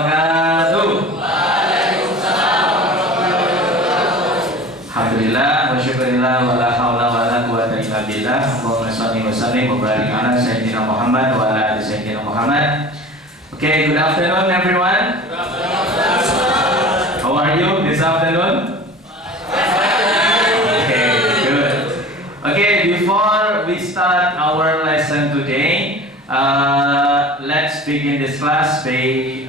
wabarakatuh. Alhamdulillah wa syukurillah wa la hawla wa la quwwata illa billah. Allahumma shalli wa sallim wa barik ala sayyidina Muhammad wa ala ali sayyidina Muhammad. Okay, good afternoon everyone. How are you this afternoon? Okay, good. Okay, before we start our lesson today, let's begin this class by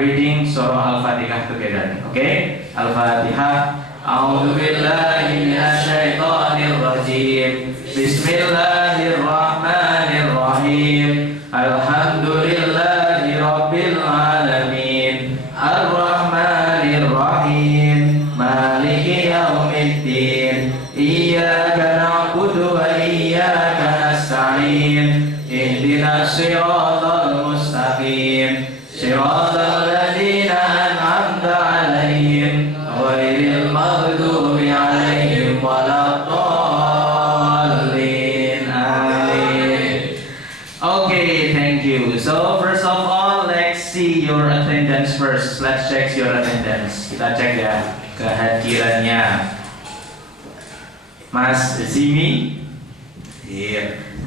reading Surah Al-Fatihah together. Okay, Al-Fatihah. A'udzu billahi minasy syaithanir rajim. Bismillahirrahmanirrahim. Alhamdulillahi rabbil alamin. Ar-Rahmanir Rahim. Maliki yaumiddin. Iyyaka na'budu wa iyyaka nasta'in. Ihdinas siratal mustaqim. Siratal ladzina an'amta 'alaihim ghairil maghdubi 'alaihim waladdallin. Amin. Okay, thank you. So first of all, let's see your attendance first. Let's check your attendance. Kita cek ya kehadirannya. Mas Zimi,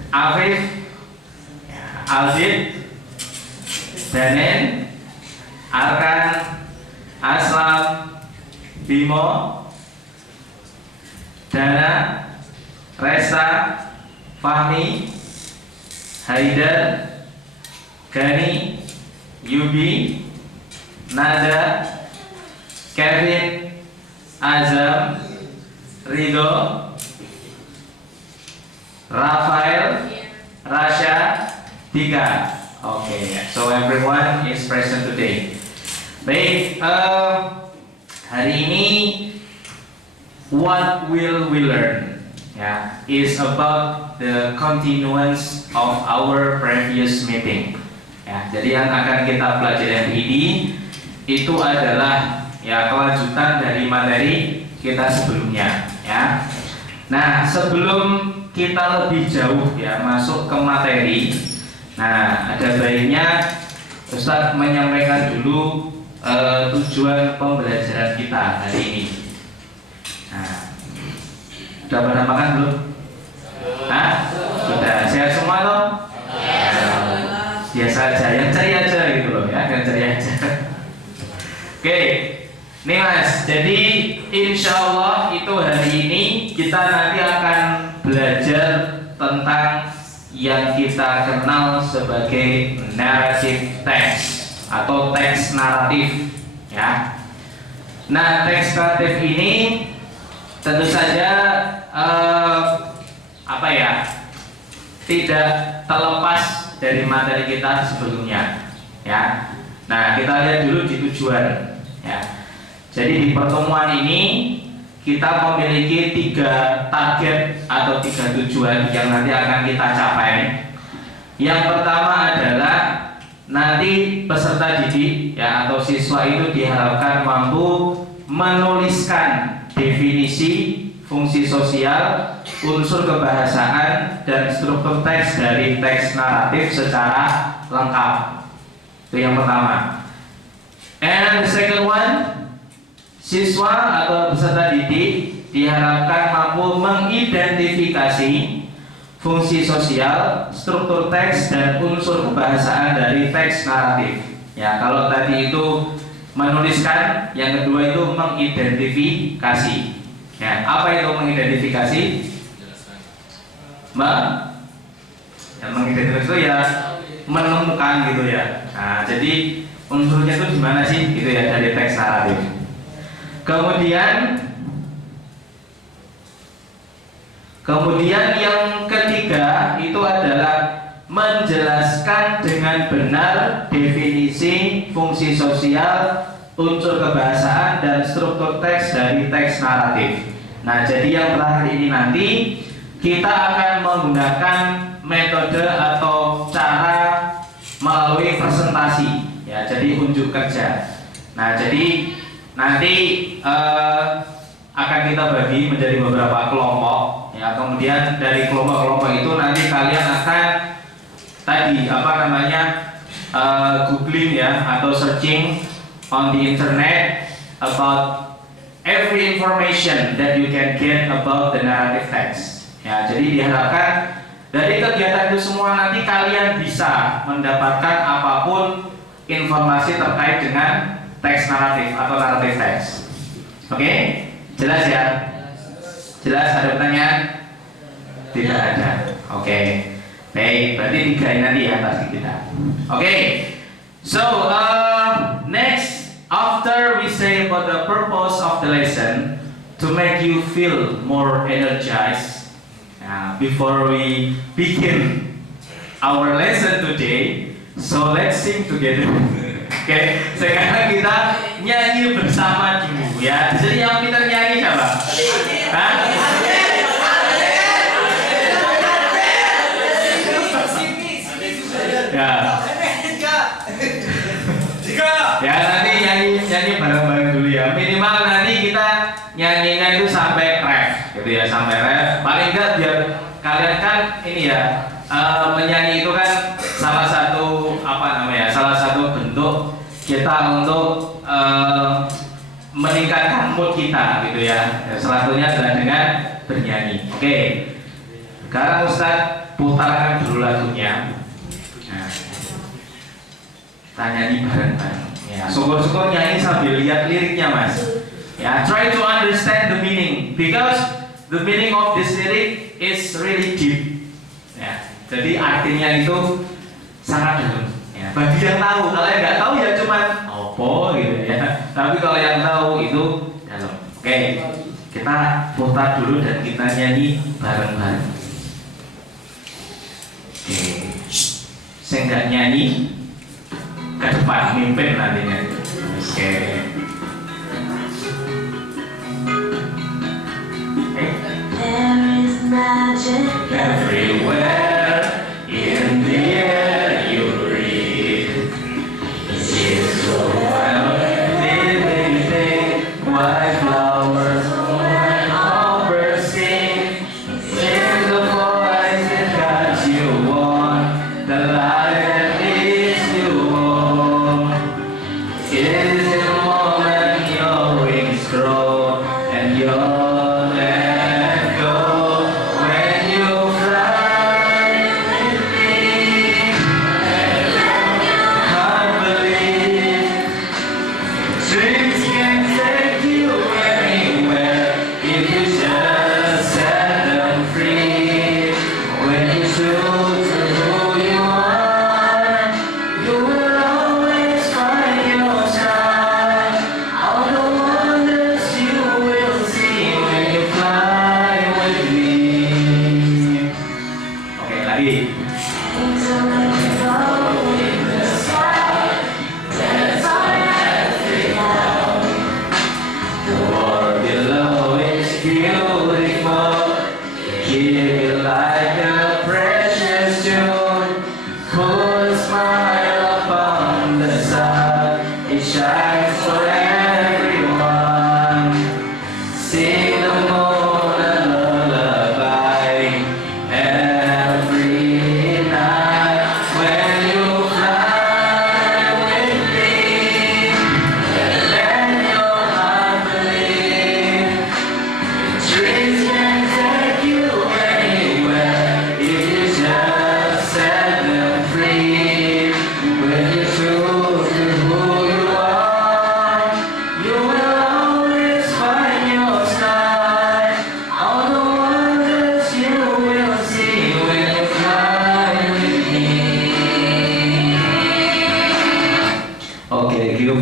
Afif, Alzid, Danen, Arkan, Aslam, Bimo, Dana, Resa, Fahmi, Haidar, Gani, Yubi, Nada, Kevin, Azam, Rido, Rafael, Rasha, Dika. Okay, so everyone is present today. Baik, hari ini what will we learn? Ya, is about the continuance of our previous meeting. Ya, jadi yang akan kita pelajari hari ini itu adalah ya kelanjutan dari materi kita sebelumnya. Ya, nah sebelum kita lebih jauh ya masuk ke materi, nah ada baiknya Ustadz menyampaikan dulu tujuan pembelajaran kita hari ini. Nah, sudah pada makan belum? Hah? Sudah. Sehat semua toh? Biasa aja, yang ceria aja gitu loh ya, yang ceria aja. Oke, nih Mas. Jadi insya Allah itu hari ini kita nanti akan belajar tentang yang kita kenal sebagai narrative text atau teks naratif, ya. Nah, teks naratif ini tentu saja tidak terlepas dari materi kita sebelumnya, ya. Nah, kita lihat dulu di tujuan, ya. Jadi di pertemuan ini kita memiliki 3 target atau 3 tujuan yang nanti akan kita capai. Yang pertama adalah nanti peserta didik ya atau siswa itu diharapkan mampu menuliskan definisi, fungsi sosial, unsur kebahasaan, dan struktur teks dari teks naratif secara lengkap. Itu yang pertama. And the second one, siswa atau peserta didik diharapkan mampu mengidentifikasi fungsi sosial, struktur teks, dan unsur kebahasaan dari teks naratif. Ya, kalau tadi itu menuliskan, yang kedua itu mengidentifikasi. Ya, apa itu mengidentifikasi? Mengidentifikasi itu ya menemukan gitu ya. Nah, jadi unsurnya itu gimana sih gitu ya dari teks naratif. Kemudian yang ketiga itu adalah menjelaskan dengan benar definisi, fungsi sosial, unsur kebahasaan, dan struktur teks dari teks naratif. Nah, jadi yang terakhir ini nanti kita akan menggunakan metode atau cara melalui presentasi, ya, jadi unjuk kerja. Nah, jadi nanti akan kita bagi menjadi beberapa kelompok. Ya, kemudian dari kelompok-kelompok itu nanti kalian akan googling ya atau searching on the internet about every information that you can get about the narrative text. Ya, jadi diharapkan dari kegiatan itu semua nanti kalian bisa mendapatkan apapun informasi terkait dengan teks naratif atau naratif teks. Oke? Jelas ya? Jelas, ada pertanyaan? Tidak ada. Oke. Baik, berarti 3 ini nanti ya pasti kita. Oke. So, next, after we say about the purpose of the lesson to make you feel more energized, before we begin our lesson today, so let's sing together. Oke, sekarang kita nyanyi bersama dulu ya. Jadi yang kita nyanyi siapa? Hah? Ya. Ya, nanti nyanyi bareng-bareng dulu ya. Minimal nanti kita nyanyinya itu sampai ref, gitu ya, sampai ref. Paling enggak biar kalian kan ini ya, menyanyi itu kan salah satu salah satu bentuk kita untuk meningkatkan mood kita, gitu ya. Salah satunya adalah dengan bernyanyi. Oke. Sekarang Ustadz putarkan dulu lagunya. Nah, kita nyanyi bareng-bareng. Ya, syukur-syukur nyanyi sambil lihat liriknya, Mas. Ya, try to understand the meaning because the meaning of this lyric is really deep. Ya, jadi artinya itu sangat dalam. Ya, bagi yang tahu, kalau yang nggak tahu ya cuma opo gitu ya. Tapi kalau yang tahu itu dalam. Oke, kita putar dulu dan kita nyanyi bareng-bareng. Oke, saya nggak nyanyi ke depan mimpin nantinya. Oke. There is magic Everywhere in the air you breathe. It's so wild, living thing, white flowers, all birds sing. Sing the voice that got you on, the light that leads you home. It is the moment your wings grow and your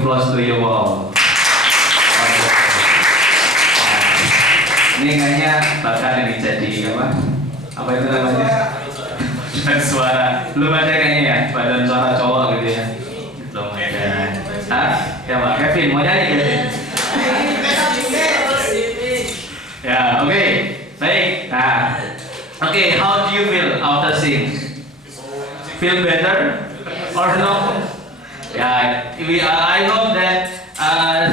close to your wall. Ini kayaknya bakal ini jadi apa? Apa itu namanya? Badan suara. Belum ada kayaknya ya, badan suara cowok gitu ya. Belum ada. Ah, ya Pak Kevin, mau nyanyi Kevin? Ya, oke. Baik. Nah, oke. How do you feel after sing? Feel better or no? Yeah, I hope that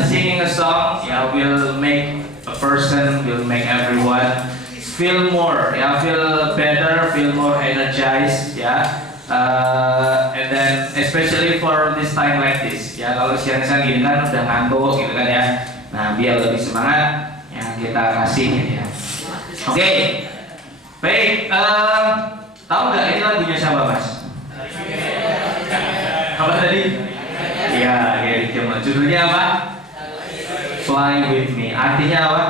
singing a song will make a person, will make everyone feel more, feel better, feel more energized, and then especially especially for this time like this. Ya, kalau siang-siang gini kan udah ngantuk gitu kan ya. Nah, biar lebih semangat, ya kita kasih ya. Oke, baik. Tahu nggak ini lagunya siapa, Mas? Apa tadi? Ya, Gary Clement. Judulnya apa? Fly with me. Artinya apa?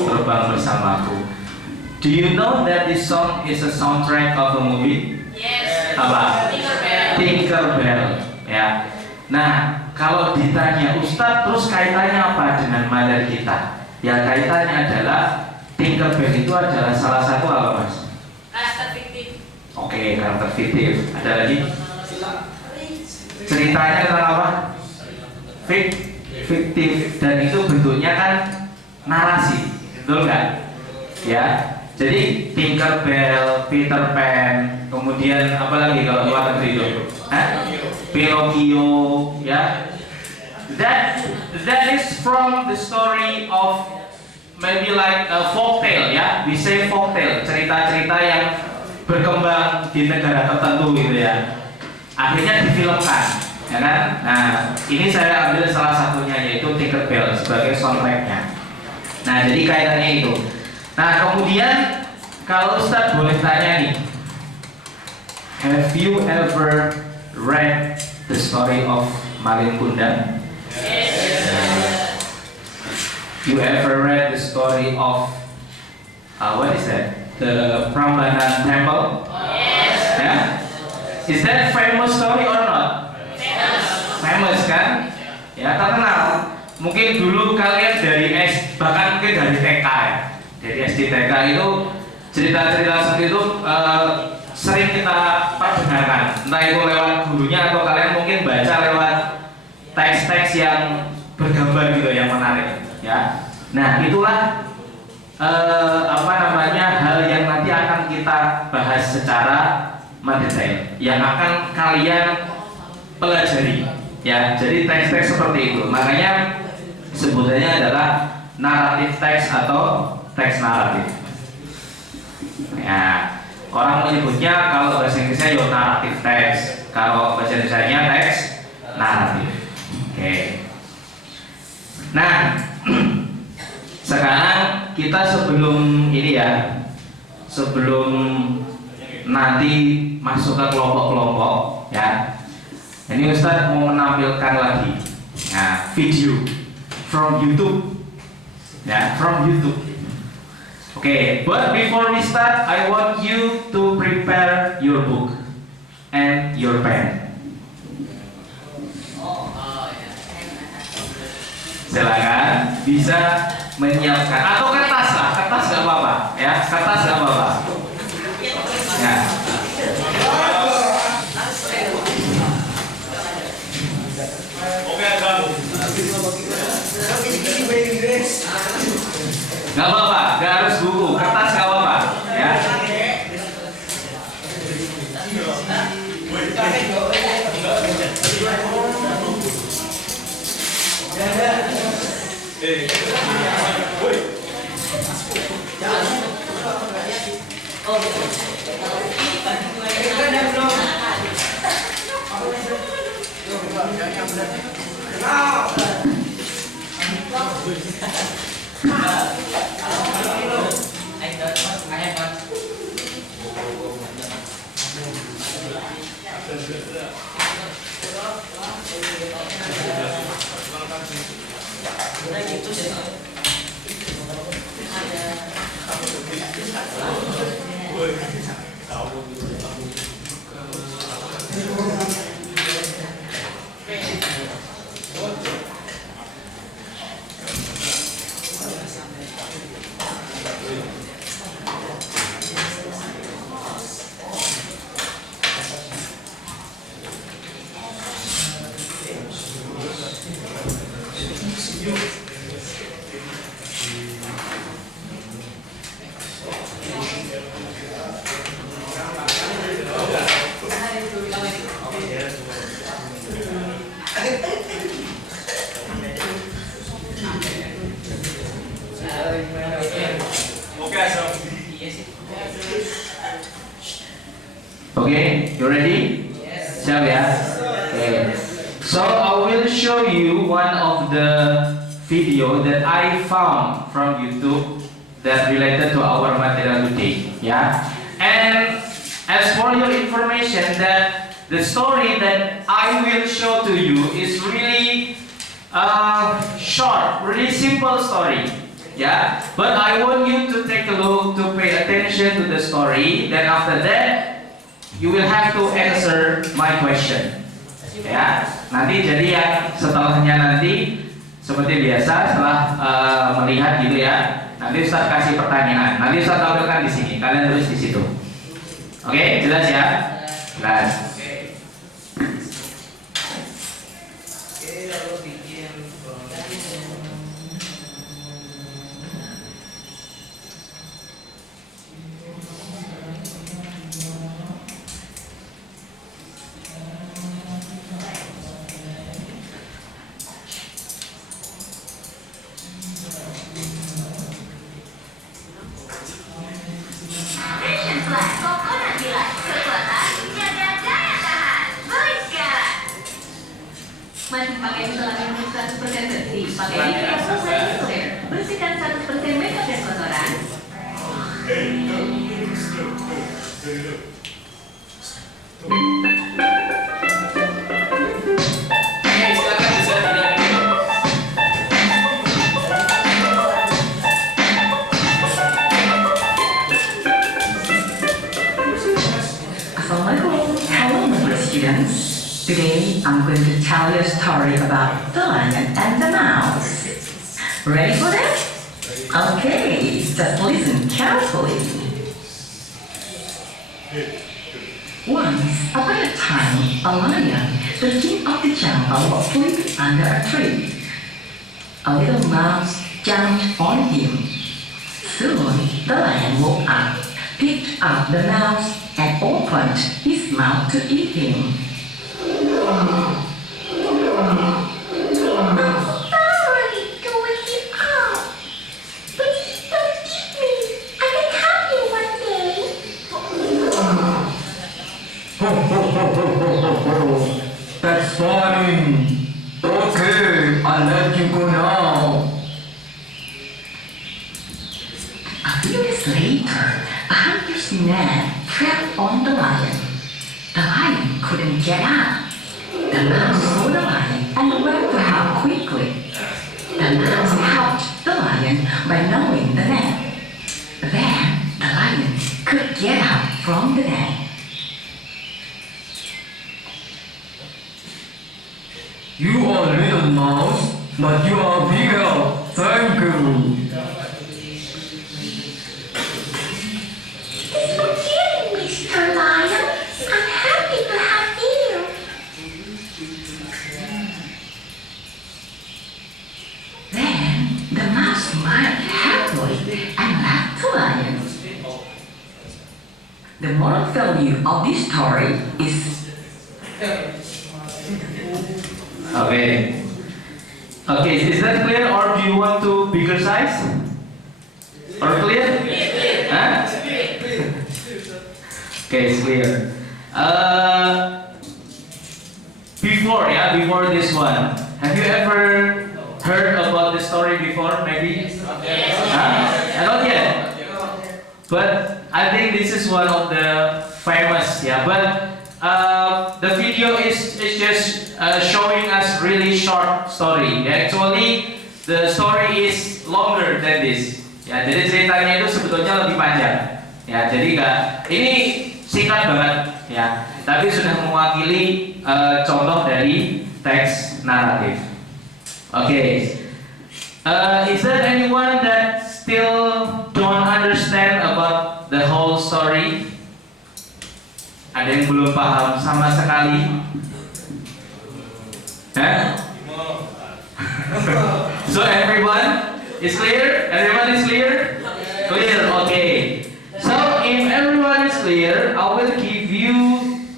Terbang bersamaku. Do you know that this song is a soundtrack of a movie? Yes. Apa? Tinkerbell. Ya. Nah, kalau ditanya Ustadz, terus kaitannya apa dengan materi kita? Ya, kaitannya adalah Tinkerbell itu adalah salah satu apa, Mas? Karakter fiktif. Oke, karakter fiktif. Ada lagi? Ceritanya tentang apa? Fiktif, dan itu bentuknya kan narasi, betul nggak? Ya. Jadi Tinkerbell, Peter Pan, kemudian apa lagi kalau luar negeri itu? Pinocchio, ya. That is from the story of maybe like a folktale, ya. We say folktale, cerita-cerita yang berkembang di negara tertentu gitu ya. Akhirnya difilmkan, ya kan? Nah, ini saya ambil salah satunya yaitu Tinkerbell sebagai soundtracknya. Nah, jadi kaitannya itu. Nah, kemudian kalau Ustadz boleh tanya nih, have you ever read the story of Malin Kundang? Yes. You ever read the story of what is that? The Prambanan Temple? Yes. Yeah? Is that famous story or not? Famous kan? Ya, terkenal. Mungkin dulu kalian dari bahkan mungkin dari TK ya. Dari SD TK itu cerita-cerita seperti itu sering kita perdengarkan. Entah itu lewat gurunya atau kalian mungkin baca lewat teks-teks yang bergambar gitu yang menarik ya. Nah, itulah hal yang nanti akan kita bahas secara mendetail yang akan kalian pelajari ya. Jadi teks-teks seperti itu. Makanya sebutannya adalah naratif teks atau teks naratif. Ya, orang menyebutnya kalau bahasa Inggrisnya ya naratif teks, kalau bahasa Indonesianya teks naratif. Oke. Nah, sekarang kita sebelum ini ya, sebelum nanti masuk ke kelompok-kelompok ya. Ini Ustadz mau menampilkan lagi video from YouTube ya, from YouTube. Okay, but before we start, I want you to prepare your book and your pen. Silakan bisa menyiapkan atau kertas lah, kertas nggak apa-apa ya, kertas nggak apa-apa. Ya. Nggak apa-apa, nggak harus buku, kertas nggak apa-apa, ya. Okay, you ready? Siap ya? Okay. So I will show you one of the video that I found from YouTube that related to our material today. Yeah. And as for your information, that the story that I will show to you is really short, really simple story. Yeah. But I want you to take a look, to pay attention to the story. Then after that, you will have to answer my question. Ya, nanti jadi yang setelahnya nanti seperti biasa setelah melihat gitu ya. Nanti Ustaz kasih pertanyaan. Nanti Ustaz tampilkan di sini. Kalian tulis di situ. Oke, jelas ya? Jelas. Masih pakai selang 100% bersih, pakai ini yang clear. Bersihkan 100% makeup dan kotoran. Assalamualaikum. Hello, my students. Today, I'm going to tell you a story about the lion and the mouse. Ready for that? Okay, just listen carefully. Once upon a time, a lion, the king of the jungle, was sleeping under a tree. A little mouse jumped on him. Soon, the lion woke up, picked up the mouse, and opened his mouth to eat him. That's funny. Okay, I'll let you go now. A few days later, a hunter's net trapped on the lion. The lion couldn't get up. The mouse saw the lion and ran to help quickly. The mouse helped the lion by knowing the net. Then the lion could get up from the net. You are little mouse, but you are big help. Thank you. Thanks for kidding, Mr. Lion. I'm happy to have you. Then the mouse smiled happily and left the lion. The moral value of this story is Okay. Okay, is that clear or do you want to bigger size? Or clear? Huh? Okay, it's clear. Before this one, have you ever heard about this story before? Maybe? Huh? Not yet. But I think this is one of the famous, yeah. But the video is just showing us really short story. Yeah, actually, the story is longer than this. Ya, jadi ceritanya itu sebetulnya lebih panjang. Ya, jadi ini singkat banget. Ya, tapi sudah mewakili contoh dari teks naratif. Okay. Is there anyone that still don't understand about the whole story? Ada yang belum paham sama sekali? So everyone is clear? Everyone is clear? Clear, okay. So if everyone is clear, I will give you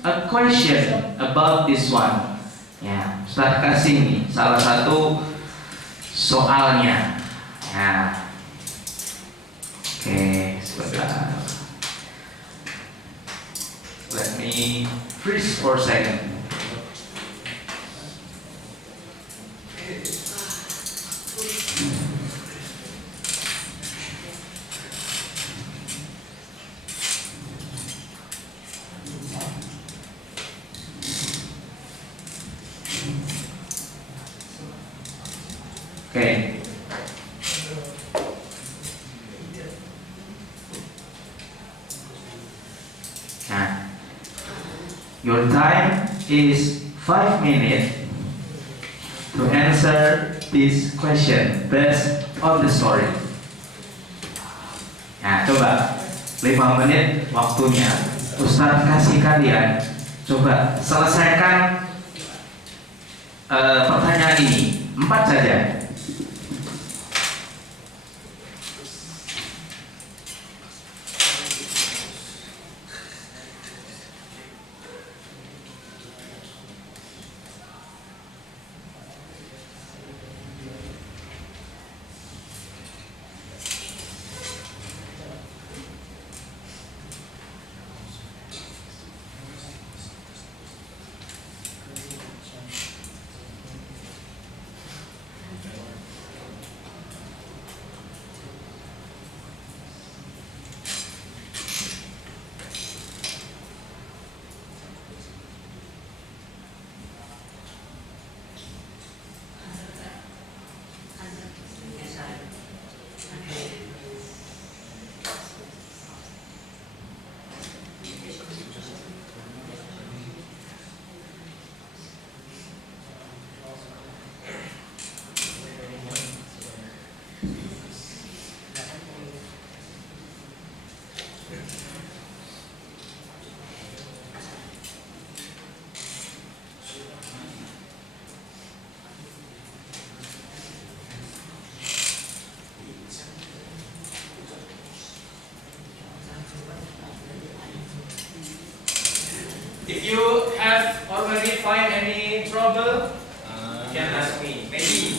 a question about this one. Ya, Ustaz kasih nih salah satu soalnya. Ya. Oke, sebentar. Let me freeze for a second. Okay. Nah, your time is 5 minutes to answer this question based on the story. Nah, coba 5 menit waktunya Ustadz kasih kalian coba selesaikan pertanyaan ini 4 saja. If you have already find any trouble, you can ask me. Maybe.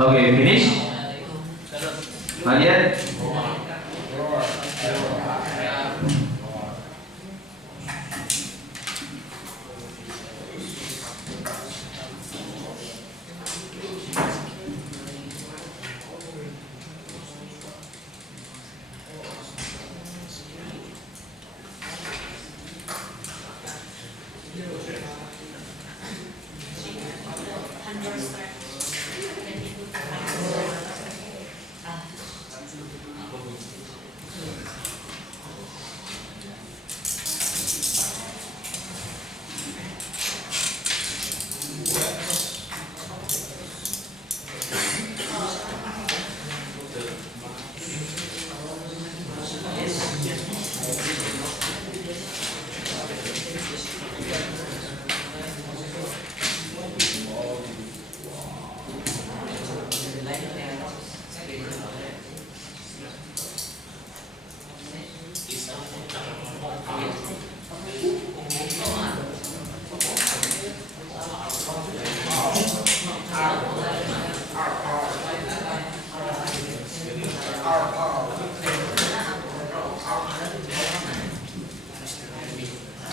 Okay, finish. Kalian?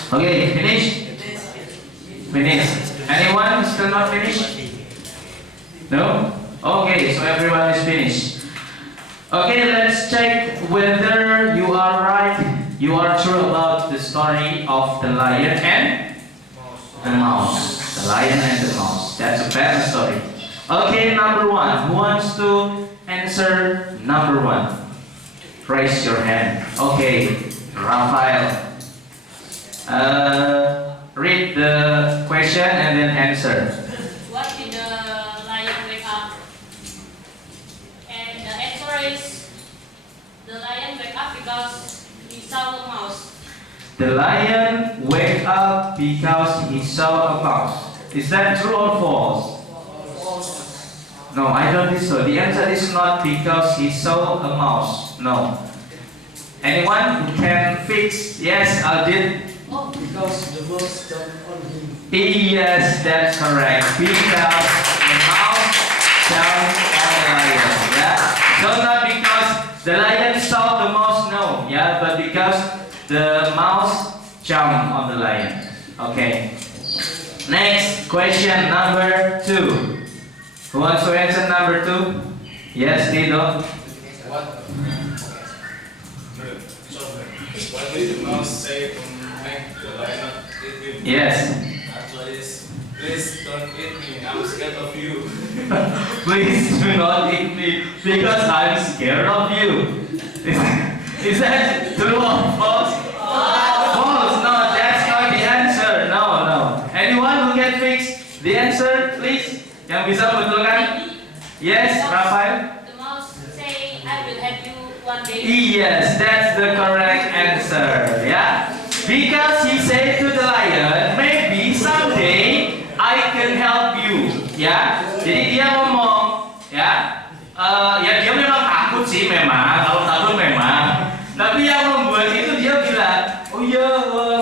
Okay, finish? Finish. Anyone still not finished? No? Okay, so everyone is finished. Okay, let's check whether you are right you are sure about the story of the lion and the mouse. The lion and the mouse. That's a better story. Okay, number one. Who wants to answer number one? Raise your hand. Okay, Raphael. Read the question and then answer. What did the lion wake up? And the answer is the lion wake up because he saw a mouse. The lion wake up because he saw a mouse. Is that true or false? No, I don't think so. The answer is not because he saw a mouse. No. Anyone who can fix? Yes, Aldin. Because the mouse jumped on him. Yes, that's correct. Because the mouse jumped on the lion. Yeah. So not because the lion saw the mouse. No. Yeah, but because the mouse jumped on the lion. Okay. Next question number 2. Who wants to answer number 2? Yes, Tito. What did the mouse say to make the lion eat him? Yes. Actually, please don't eat me. I'm scared of you. Please do not eat me because I'm scared of you. Is that true or false? False. No, that's not the answer. No. Anyone who can fix the answer, please? Yang bisa betulkan? Yes, Raphael. The mouse say, I will have you one day. Yes, that's the correct answer. Yeah, because he said to the lion, maybe someday I can help you. Ya, jadi dia ngomong, ya, ya dia memang takut sih memang, kalau takut memang. Tapi yang membuat itu dia bilang, oh ya,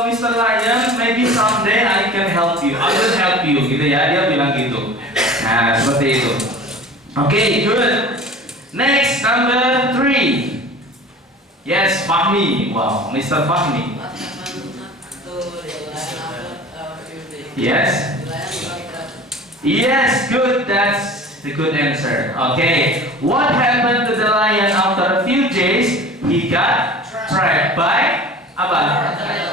Mr. Lion, maybe someday I can help you. I will help you, gitu ya. Dia bilang gitu. Nah, seperti itu. Okay, good. Next, number 3. Yes, Fahmi. Wow, Mr. Fahmi. Yes. Yes, good. That's the good answer. Okay. What happened to the lion after a few days? He got trapped by apa?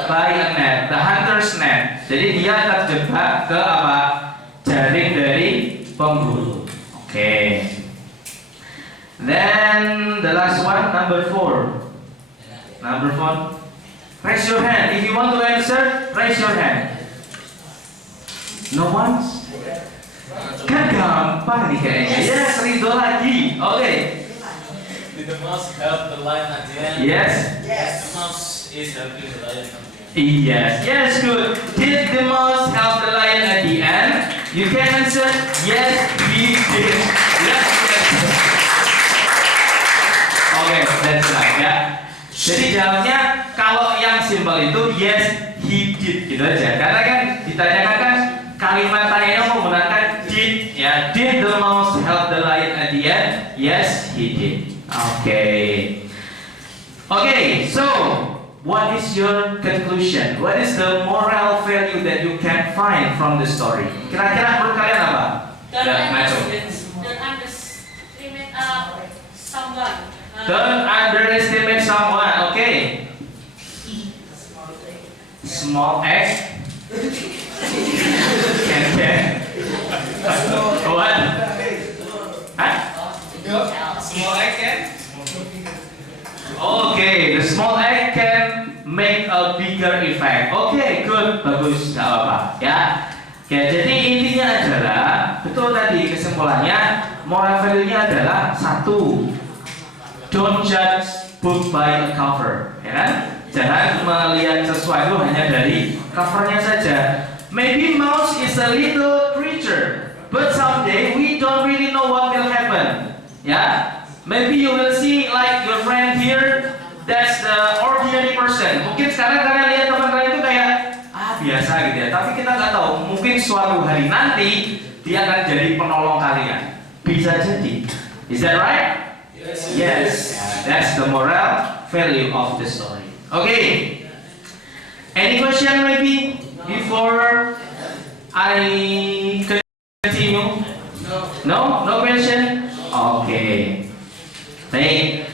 By a net, the hunter's net. Jadi dia terjebak ke apa? Jaring dari pemburu. Okay. Then the last one, number 4. Number 4. Raise your hand. If you want to answer, raise your hand. No one? Kan gampang nih kayaknya. Yes, Rido lagi. Okay. Did the mouse help the lion at the end? Yes. The mouse is helping the lion at the end. Yes. Yes, good. Did the mouse help the lion at the end? You can answer. Yes, he did. Yes. Oke, that's right ya. Jadi jawabnya kalau yang simpel itu yes, he did gitu aja. Karena kan ditanyakan kan kalimat tanyanya menggunakan did ya. Did the mouse help the lion at the end? Yes, he did. Okay. Okay, so what is your conclusion? What is the moral value that you can find from the story? Kira-kira menurut kalian apa? Don't Ngaco. underestimate someone. Don't underestimate someone. Okay. Small egg. Can. What? Huh? Small egg can? Okay, the small egg can make a bigger effect. Okay, good, bagus, nggak apa-apa, ya. Ya, jadi intinya adalah betul tadi kesimpulannya, moral value-nya adalah 1. Don't judge book by a cover, ya kan? Jangan melihat sesuatu hanya dari covernya saja. Maybe mouse is a little creature, but someday we don't really know what will happen. Ya, maybe you will see like your friend here, that's the ordinary person. Mungkin sekarang kalian lihat teman kalian itu kayak biasa gitu ya. Tapi kita nggak tahu, mungkin suatu hari nanti dia akan jadi penolong kalian. Bisa jadi. Is that right? Yes. That's the moral value of the story. Okay. Any question maybe before I continue? No? No question? Okay. Baik.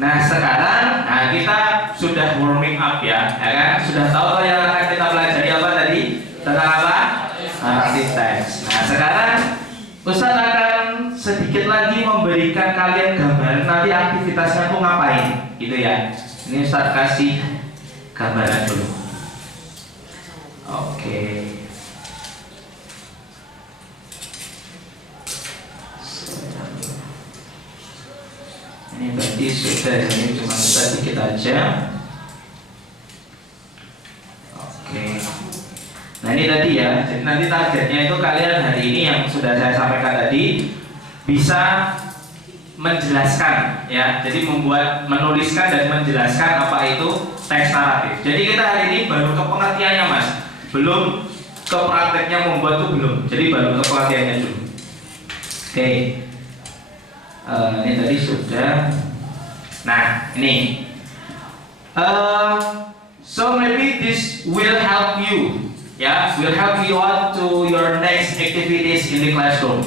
Nah sekarang kita sudah warming up up ya kan? Sudah tahu yang akan kita pelajari apa tadi? Tentang apa? Narrative text. Nah sekarang Ustaz akan sedikit lagi memberikan kalian gambaran nanti aktivitasnya tuh ngapain, gitu ya. Ini Ustaz kasih gambaran dulu. Oke. Ini berarti sudah, ini cuma sedikit aja. Oke. Nah ini tadi ya, jadi nanti targetnya itu kalian hari ini yang sudah saya sampaikan tadi bisa menjelaskan ya, jadi menuliskan dan menjelaskan apa itu teks naratif. Jadi kita hari ini baru ke pengertiannya mas, belum ke prakteknya membuat itu belum, jadi baru ke pengertiannya dulu. Oke, ini tadi sudah. Nah ini, so maybe this will help you. Will help you out to your next activities in the classroom.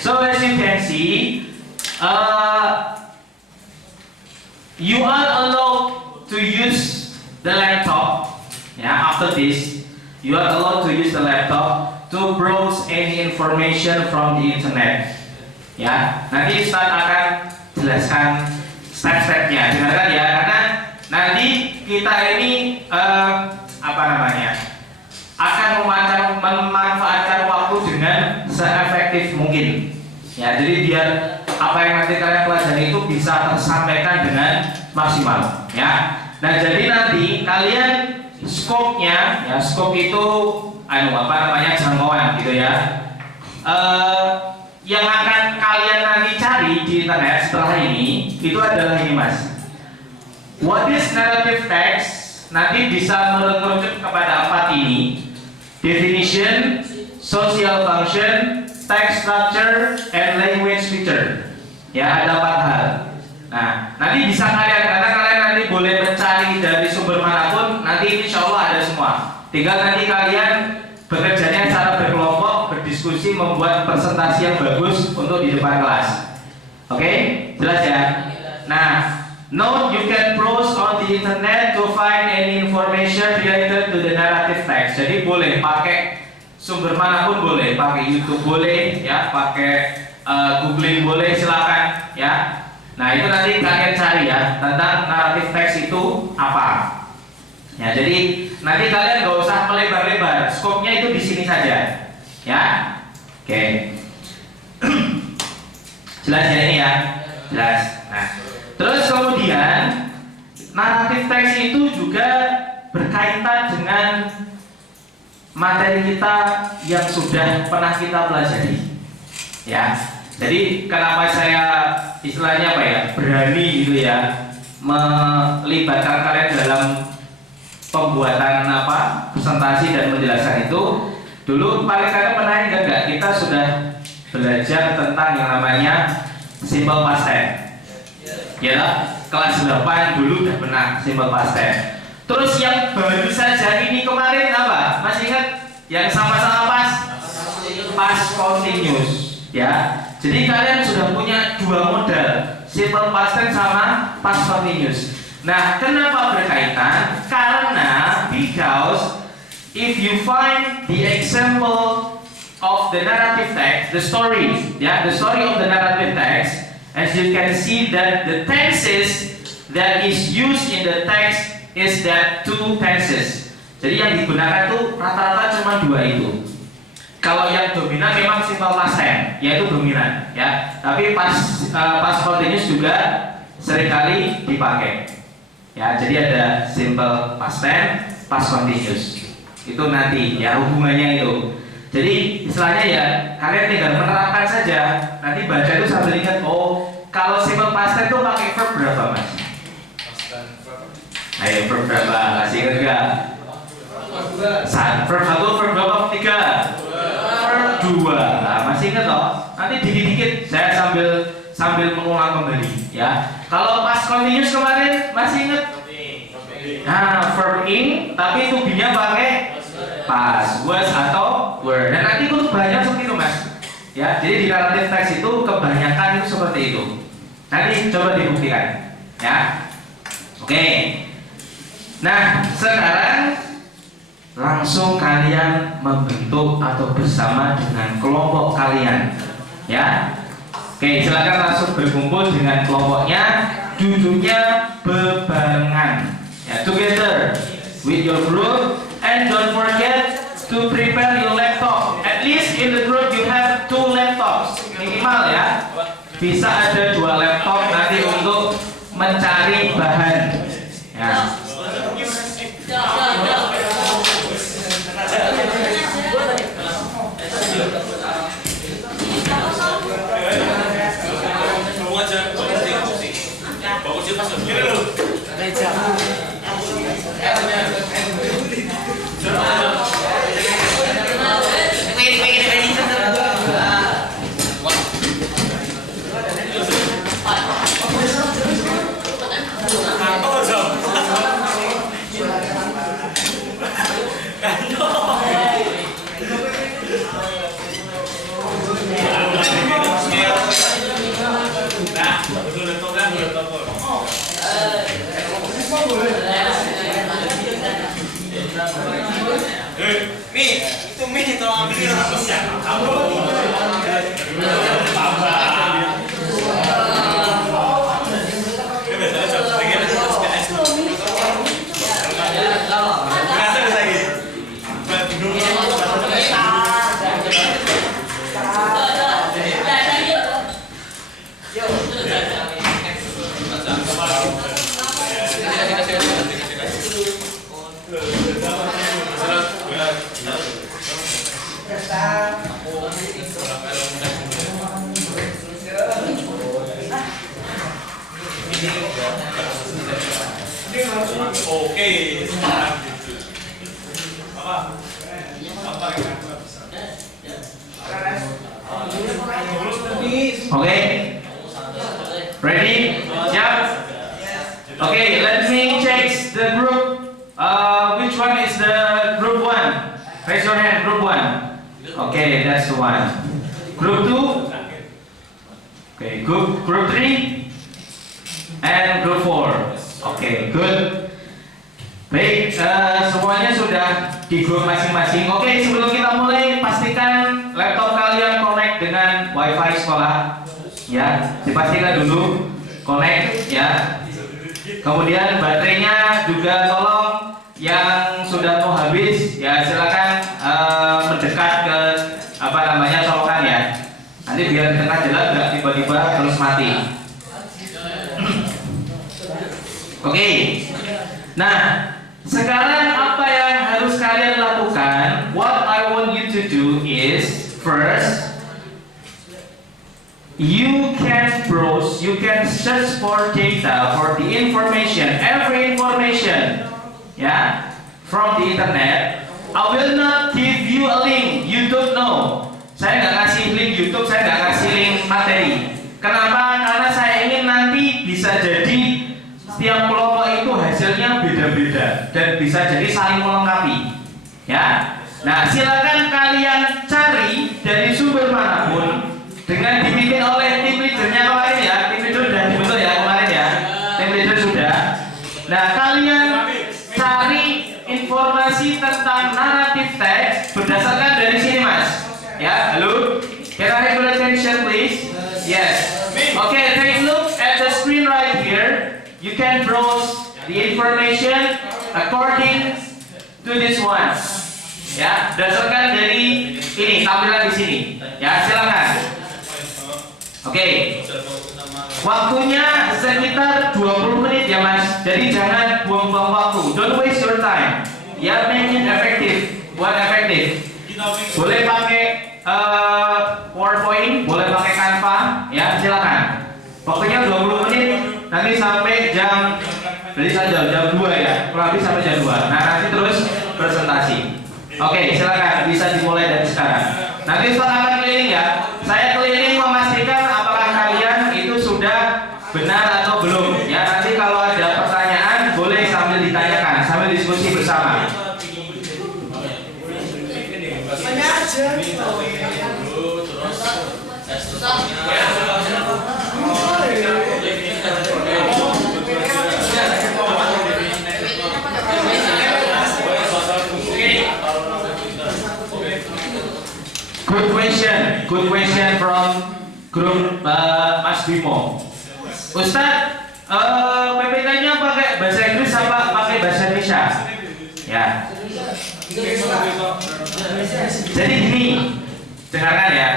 So as you can see, you are allowed to use the laptop. After this, you are allowed to use the laptop to browse any information from the internet. Nanti Ustaz akan jelaskan step-stepnya. Dengarkan ya, karena nanti kita ini akan memanfaatkan waktu dengan seefektif mungkin. Jadi biar apa yang nanti kalian pelajari itu bisa tersampaikan dengan maksimal. Nah jadi nanti kalian scope-nya, scope itu jangkauan gitu ya. Yang akan kalian nanti cari di internet setelah ini itu adalah ini mas. What is narrative text? Nanti bisa merujuk kepada 4 ini: definition, social function, text structure, and language feature. Ada 4 hal. Nah, nanti bisa kalian, karena kalian nanti boleh mencari dari sumber manapun, nanti insya Allah ada semua. Tinggal nanti kalian bekerjanya secara berkelompok, berdiskusi, membuat presentasi yang bagus untuk di depan kelas. Oke, jelas ya? Nah, note, you can browse on the internet to find any information related to the narrative text. Jadi boleh pakai sumber manapun, boleh pakai YouTube, boleh pakai googling, boleh, silakan ya. Nah itu nanti kalian cari ya tentang narrative text itu apa. Jadi nanti kalian nggak usah melebar-lebar, skopnya itu di sini saja ya. Oke. Jelas ya ini ya, jelas. Nah terus kemudian narrative text itu juga berkaitan dengan materi kita yang sudah pernah kita pelajari. Jadi kenapa saya istilahnya berani gitu ya melibatkan kalian dalam pembuatan presentasi dan menjelaskan itu. Dulu paling kalian pernah ingat nggak kita sudah belajar tentang yang namanya simple past tense. Kelas 8 dulu udah pernah simple past tense. Terus yang baru saja ini kemarin apa? Masih ingat? Yang sama-sama past continuous Jadi kalian sudah punya 2 model, simple past tense sama past continuous. Nah, kenapa berkaitan? Karena because if you find the example of the narrative text, the story of the narrative text, as you can see that the tenses that is used in the text is that 2 tenses. Jadi yang digunakan tuh rata-rata cuma 2 itu. Kalau yang dominan memang simple past tense, yaitu dominan Tapi past continuous juga seringkali dipakai. Jadi ada simple past tense, past continuous. Itu nanti hubungannya itu. Jadi istilahnya kalian tinggal menerapkan saja. Nanti baca itu sambil ingat, kalau simple past tense itu pakai verb berapa mas? Ayo verb berapa? Masih ingat gak? Verb 1, verb berapa? 3. Verb 2. Nah, masih ingat toh? Nanti dikit-dikit saya sambil mengulang kembali Kalau past continuous kemarin masih ingat? Nah, verb in tapi to-be-nya pakai past, was atau were. Dan nanti itu banyak seperti itu mas. Jadi di narrative text itu kebanyakan itu seperti itu. Nanti coba dibuktikan Oke. Nah, sekarang langsung kalian membentuk atau bersama dengan kelompok kalian, ya. Oke, silakan langsung berkumpul dengan kelompoknya, duduknya bebarengan, ya, together with your group, and don't forget to prepare your laptop. At least in the group you have 2 laptops minimal, ya. Bisa ada 2 laptop nanti untuk mencari bahan, ya. Okay, ready? Siap? Okay, let me check the group. Which one is the group 1? Raise your hand, group 1. Okay, that's the one. Group 2. Okay, group 3 and group 4. Okay, good. Baik, semuanya sudah di grup masing-masing. Oke, sebelum kita mulai, pastikan laptop kalian connect dengan WiFi sekolah. Ya, dipastikan dulu connect, ya. Kemudian baterainya juga tolong yang sudah mau habis, ya silakan mendekat ke colokan, ya. Nanti biar di tengah jalan nggak tiba-tiba terus mati. Oke. Nah, sekarang apa yang harus kalian lakukan? What I want you to do is, first, you can browse, you can search for data, for the information, every information, yeah, from the internet. I will not give you a link you don't know. Saya nggak kasih link YouTube, saya nggak kasih link materi. Kenapa? Karena saya ingin nanti bisa jadi setiap kelompok itu hasilnya beda-beda dan bisa jadi saling melengkapi, ya. Nah, silakan kalian cari dari sumber manapun dengan dibimbing oleh tim leadernya kemarin, ya. Tim leader sudah dibentuk, ya, kemarin, ya. Tim leader sudah. Nah, kalian cari informasi tentang naratif teks berdasarkan dari sini, Mas. Ya, halo. Can I have your attention, please? Yes. Okay, take a look at the screen right here. You can browse the information according to this one. Ya, berdasarkan dari ini tampilan di sini. Ya, silakan. Oke. Waktunya sekitar 20 menit, ya, Mas. Jadi jangan buang-buang waktu. Don't waste your time. Ya, make it effective. Buat efektif. Boleh pakai PowerPoint, boleh pakai Canva, ya, silakan. Waktunya 20 menit, nanti sampai jam, berarti saja jam 2, ya, kurang lebih sampai jam 2. Nah, nanti terus presentasi. Oke, silakan, bisa dimulai dari sekarang. Nanti setelah akan keliling, ya. Saya keliling memastikan apakah kalian itu sudah benar atau belum. Ya, nanti kalau ada pertanyaan boleh sambil ditanyakan, sambil diskusi bersama. Good question from group Mas Bimo. Ustaz, PPT-nya pakai bahasa Inggris apa pakai bahasa Indonesia? Ya. Jadi gini, dengarkan ya.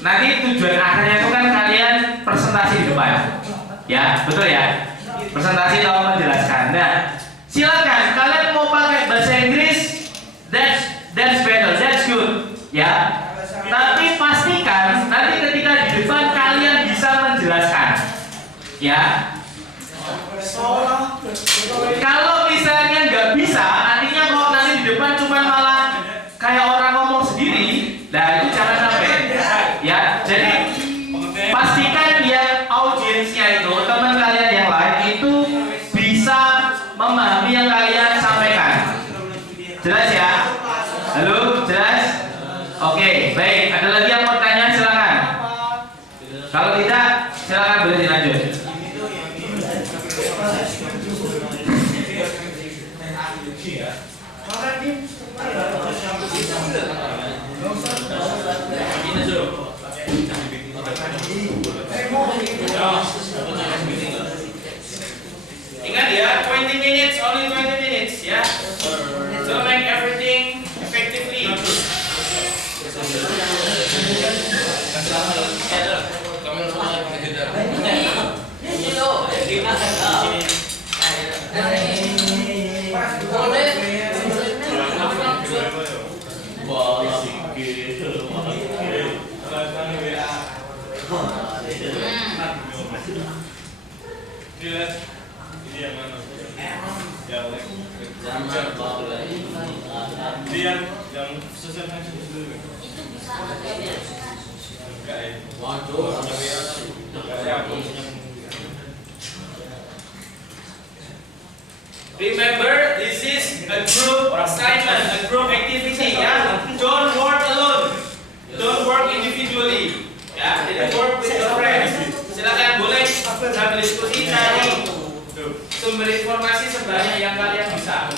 Nanti tujuan akhirnya itu kan kalian presentasi di depan. Ya, betul ya? Presentasi atau menjelaskan. Nah, silakan kalian mau pakai bahasa Inggris, that's better, that's good. Ya. Tapi pastikan nanti ketika di depan kalian bisa menjelaskan. Ya. Kalau misalnya nggak bisa, artinya kalau nanti di depan cuma malah kayak orang ngomong sendiri, nah itu jangan sampai. Ya, jadi pastikan yang audiensnya itu teman kalian yang lain itu bisa memahami yang kalian sampaikan. Jelas ya? Halo, jelas? Oke, baik. Ada lagi yang mau tanya? Silakan. Kalau tidak, silakan boleh dilanjut. Ingat ya, 20 minutes, only 20 minutes ya. So make everything effectively. Yang sosial dulu. Itu bisa ada ya. Waduh, Remember, this is a group assignment, a group activity. Ya, don't work alone, don't work individually. Ya, jadi work with your friends. Silakan boleh sambil diskusi cari sumber informasi sebanyak yang kalian bisa.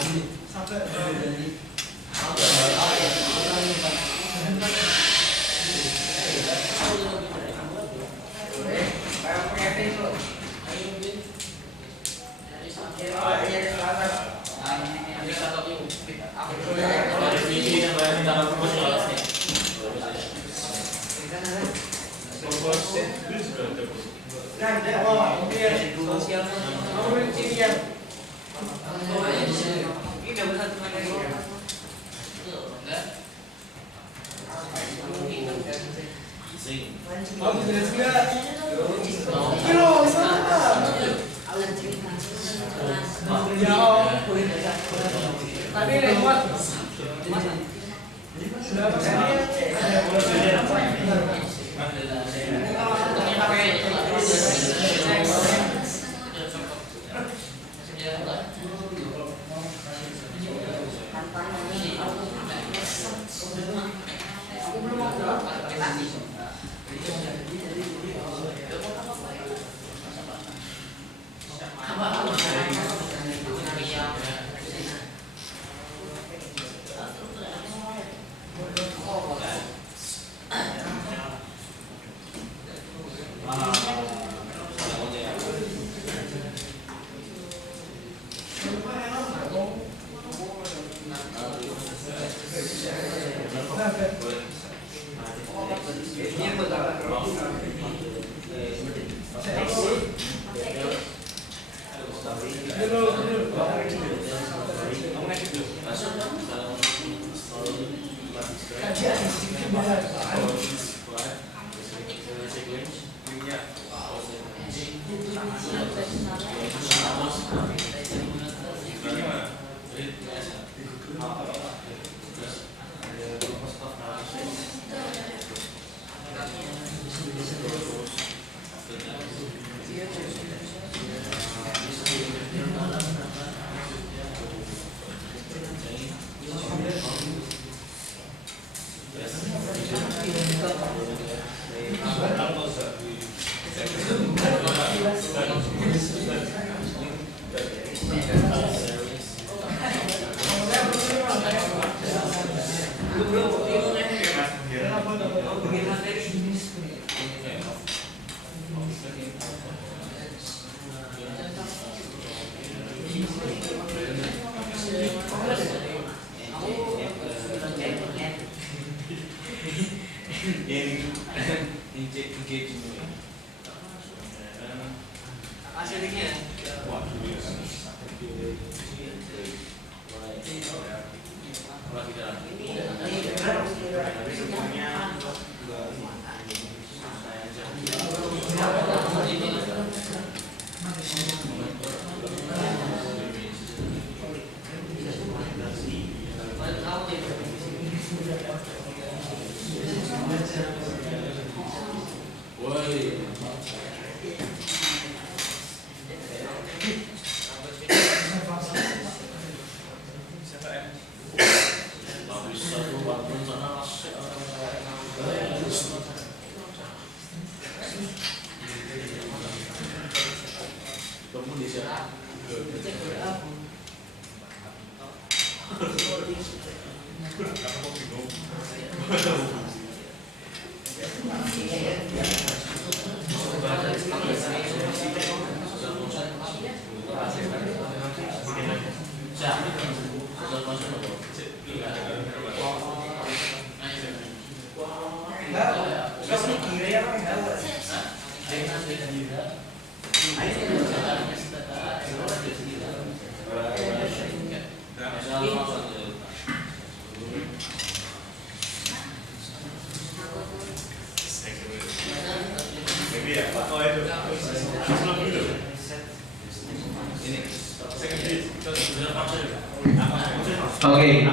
Okay,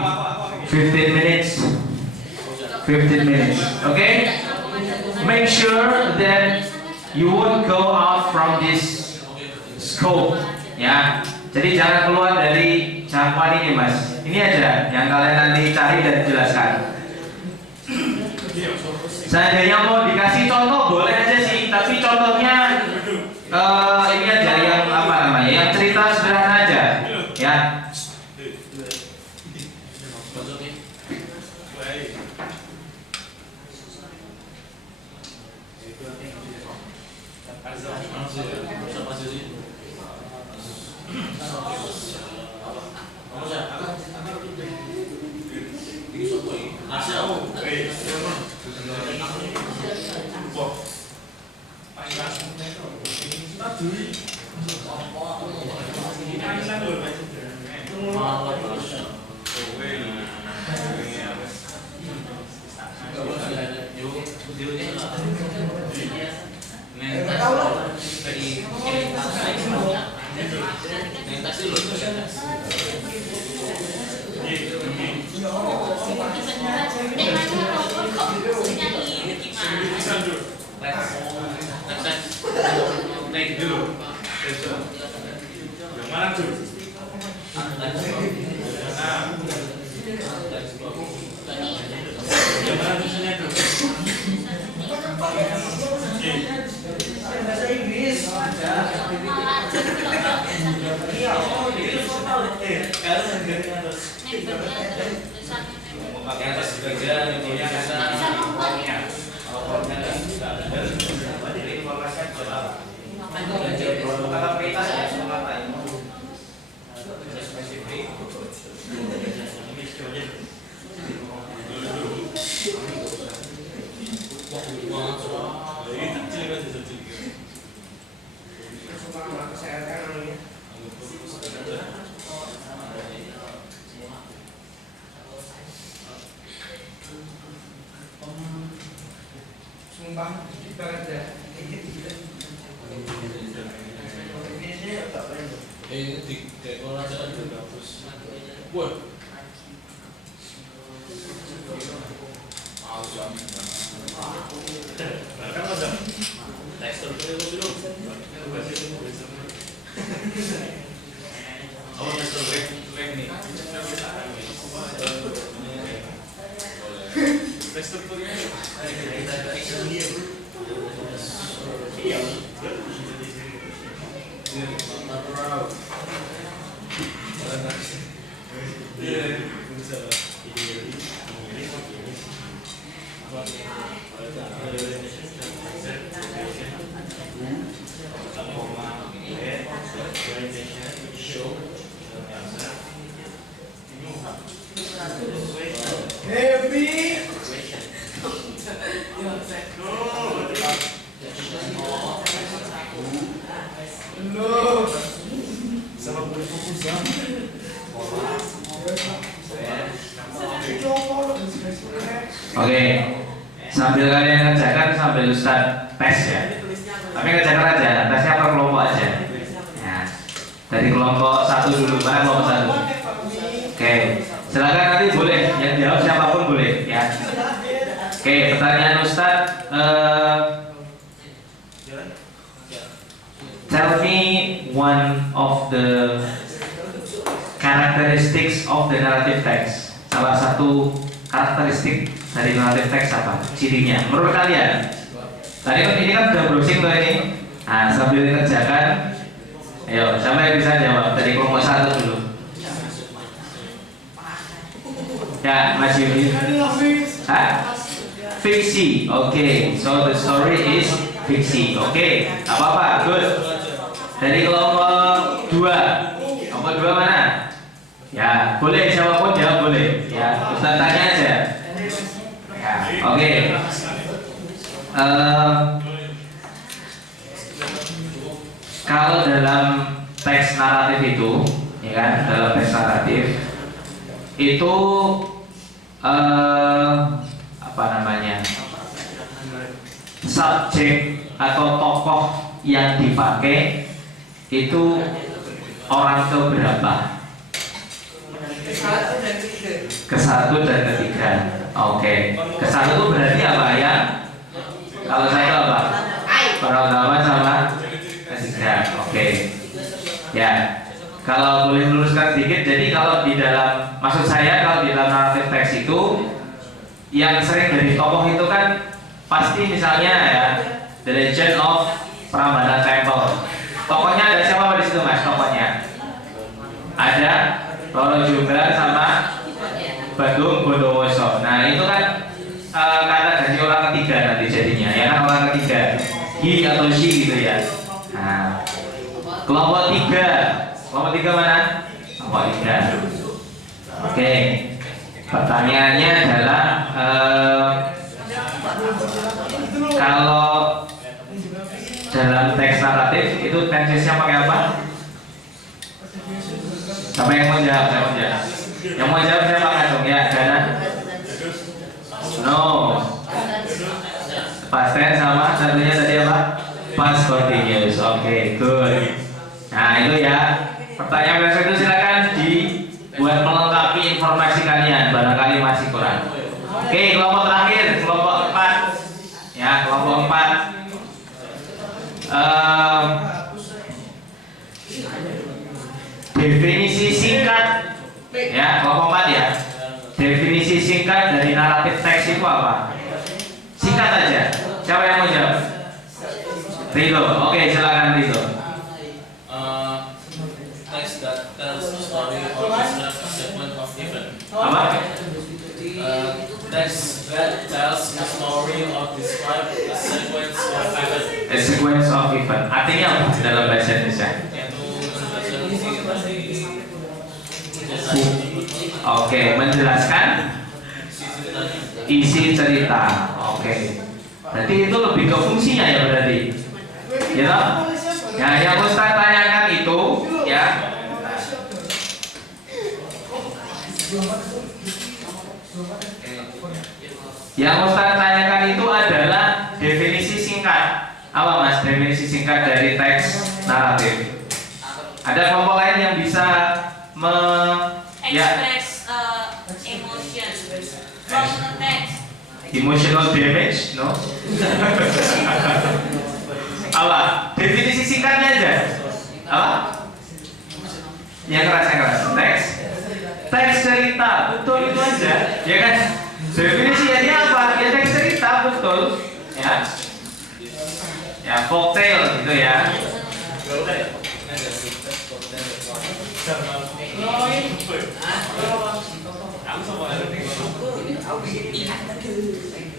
15 minutes. 15 minutes. Okay? Make sure that you won't go out from this scope. Ya. Jadi jangan keluar dari jangkauan ini, Mas. Ini aja yang kalian nanti cari dan jelaskan. Seandainya mau dikasih contoh boleh aja sih, tapi contohnya ini aja yang apa namanya, yang cerita sederhana aja, ya. Oke, sambil kalian kerjakan sambil Ustaz tes ya. Tapi kerjakan aja, tesnya per kelompok aja. Ya. Dari kelompok 1 dulu, mana kelompok 1? Oke, silakan nanti boleh yang jawab siapapun boleh ya. Oke, pertanyaan Ustaz. Tell me one of the characteristics of the narrative text. Salah satu karakteristik dari narrative text apa? Cirinya menurut kalian? Tadi kan ini kan udah browsing tuh ini. Nah, sambil dikerjakan, ayo siapa yang bisa jawab dari kelompok 1 dulu? Ya, Mas Yudi. Fiksi. Oke, so the story is fiksi. Oke, apa-apa, good. Dari kelompok 2. Kelompok 2 mana? Ya, boleh siapapun jawab boleh. Ya, Ustaz tanya aja. Ya, oke. Kalau dalam teks naratif itu, ya kan, dalam teks naratif itu apa namanya? Subjek atau tokoh yang dipakai itu orang keberapa? Ke-1 dan ke-3. Oke. Ke-1 itu berarti apa ya? Kalau satu apa? Pertama sama ke-3. Oke. Ya. Kalau boleh meluruskan sedikit, jadi kalau di dalam, maksud saya kalau di dalam naratif teks itu yang sering dari tokoh itu kan pasti misalnya ya The Legend of Prambanan Temple. Tokohnya ada siapa di situ Mas? Tokohnya ada Roro Jonggrang sama Bagong Bondowoso. Nah itu kan kata ganti orang ketiga nanti jadinya, ya kan, orang ketiga, he atau she gitu ya. Nah, kelompok 3 mana? Kelompok 3. Oke. Pertanyaannya adalah kalau dalam teks naratif itu tensesnya pakai apa? Siapa yang mau jawab? Yang mau jawab saya pakai dong ya, Dana. No. Past tense sama satunya tadi apa? Past continuous. Oke, good. Nah itu ya. Pertanyaan besok itu silakan dibuat melengkapi informasi kalian. Barangkali masih kurang. Oke, kelompok terakhir, kelompok 4. Ya, kelompok 4. Definisi singkat. Ya, kelompok 4 ya. Definisi singkat dari naratif teks itu apa? Singkat aja. Siapa yang mau jawab? Rido. Oke, silakan Rido. Text that tells a story or describes a sequence of events. Apa? Text that tells a story or describes a sequence of events. A sequence of event. Artinya apa dalam bahasa Indonesia? Oke, menjelaskan isi cerita. Oke. Berarti itu lebih ke fungsinya ya berarti. Ya toh? Ya, yang Ustaz tanyakan itu ya. Yang Ustaz tanyakan itu adalah definisi singkat. Apa Mas definisi singkat dari teks naratif? Ada kelompok lain yang bisa Express emotion from the text. Emotional damage, no? Apa? Definisi singkatnya aja. Apa? Yang keras. Teks cerita, betul itu aja. Ya kan? Definisinya apa? Ya teks cerita, betul. Ya. Ya, folktale gitu ya.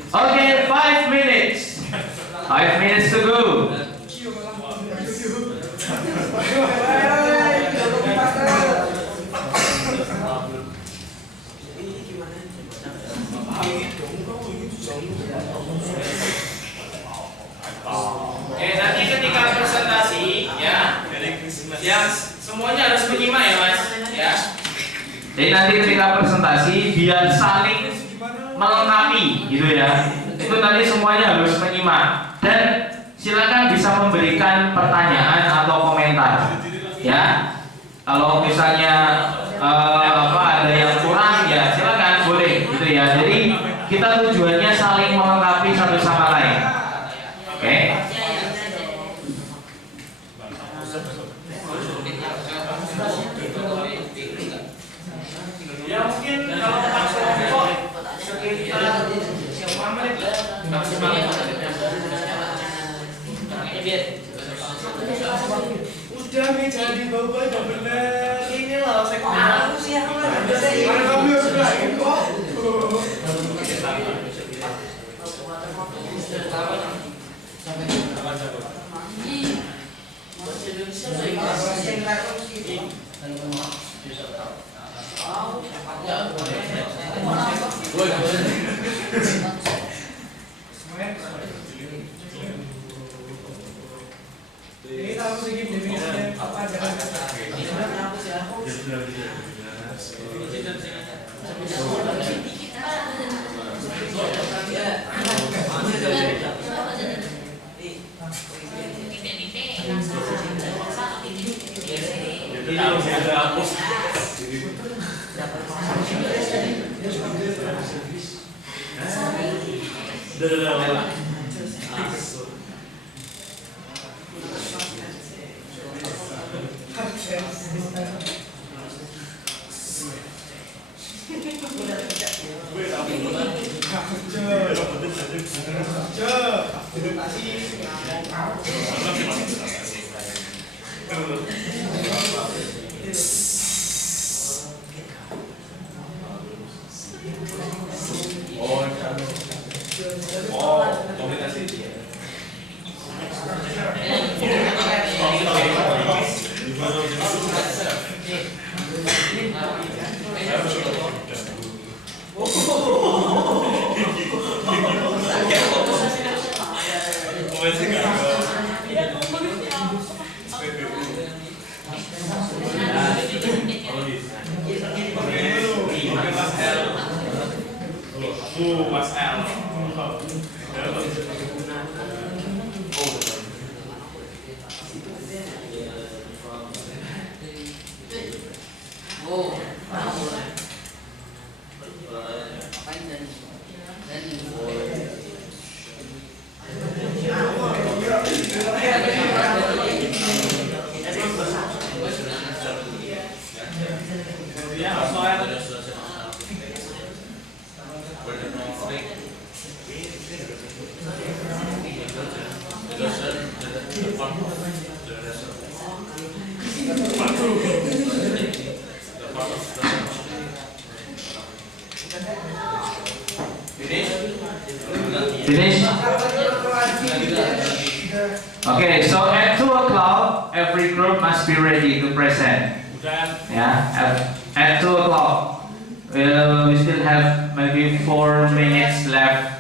Okay, 5 minutes. 5 minutes to go. Oke, nanti ketika presentasi ya, yang semuanya harus menyimak ya Mas, ya. Jadi nanti ketika presentasi biar saling melengkapi gitu ya. Itu tadi semuanya harus menyimak dan silakan bisa memberikan pertanyaan atau komentar ya. Kalau misalnya ada yang kurang ya silakan boleh gitu ya. Jadi kita tujuannya saling melengkapi satu sama lain. Oke. Ya mungkin kalau tentang kelompok sekitar berapa menit lah? Udah nih jadi bapak udah bener ini loh saya sih aku ini tahu sedikit definisinya apa jangan Mas L. Finish? Okay, so at 2 o'clock, every group must be ready to present. Yeah, at 2 o'clock, we still have maybe 4 minutes left.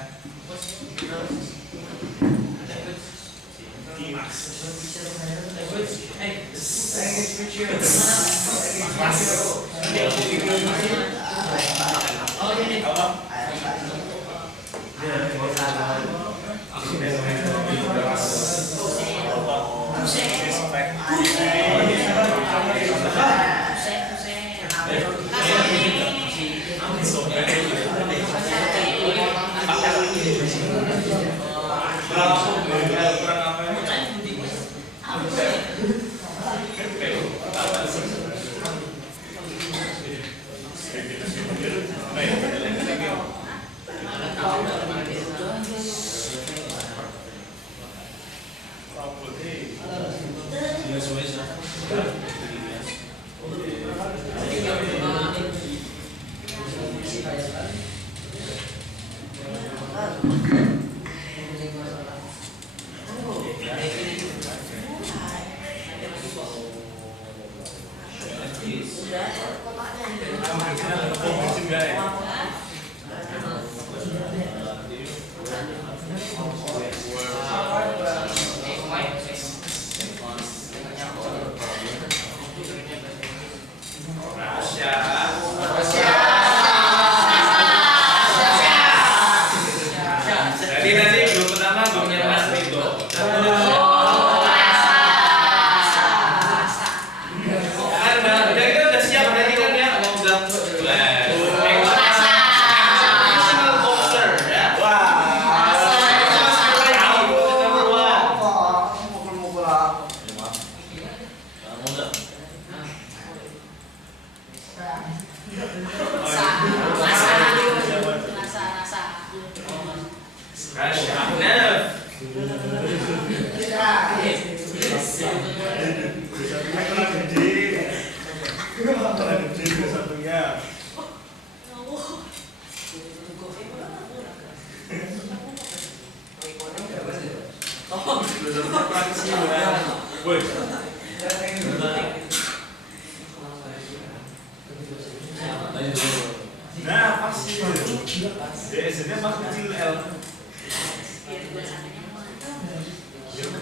Emotional boxer, ya. Mukul-mukul lah. Nah, pasti. DSN-nya pas kecil L.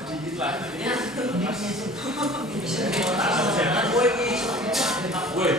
Dikit lah. Woi.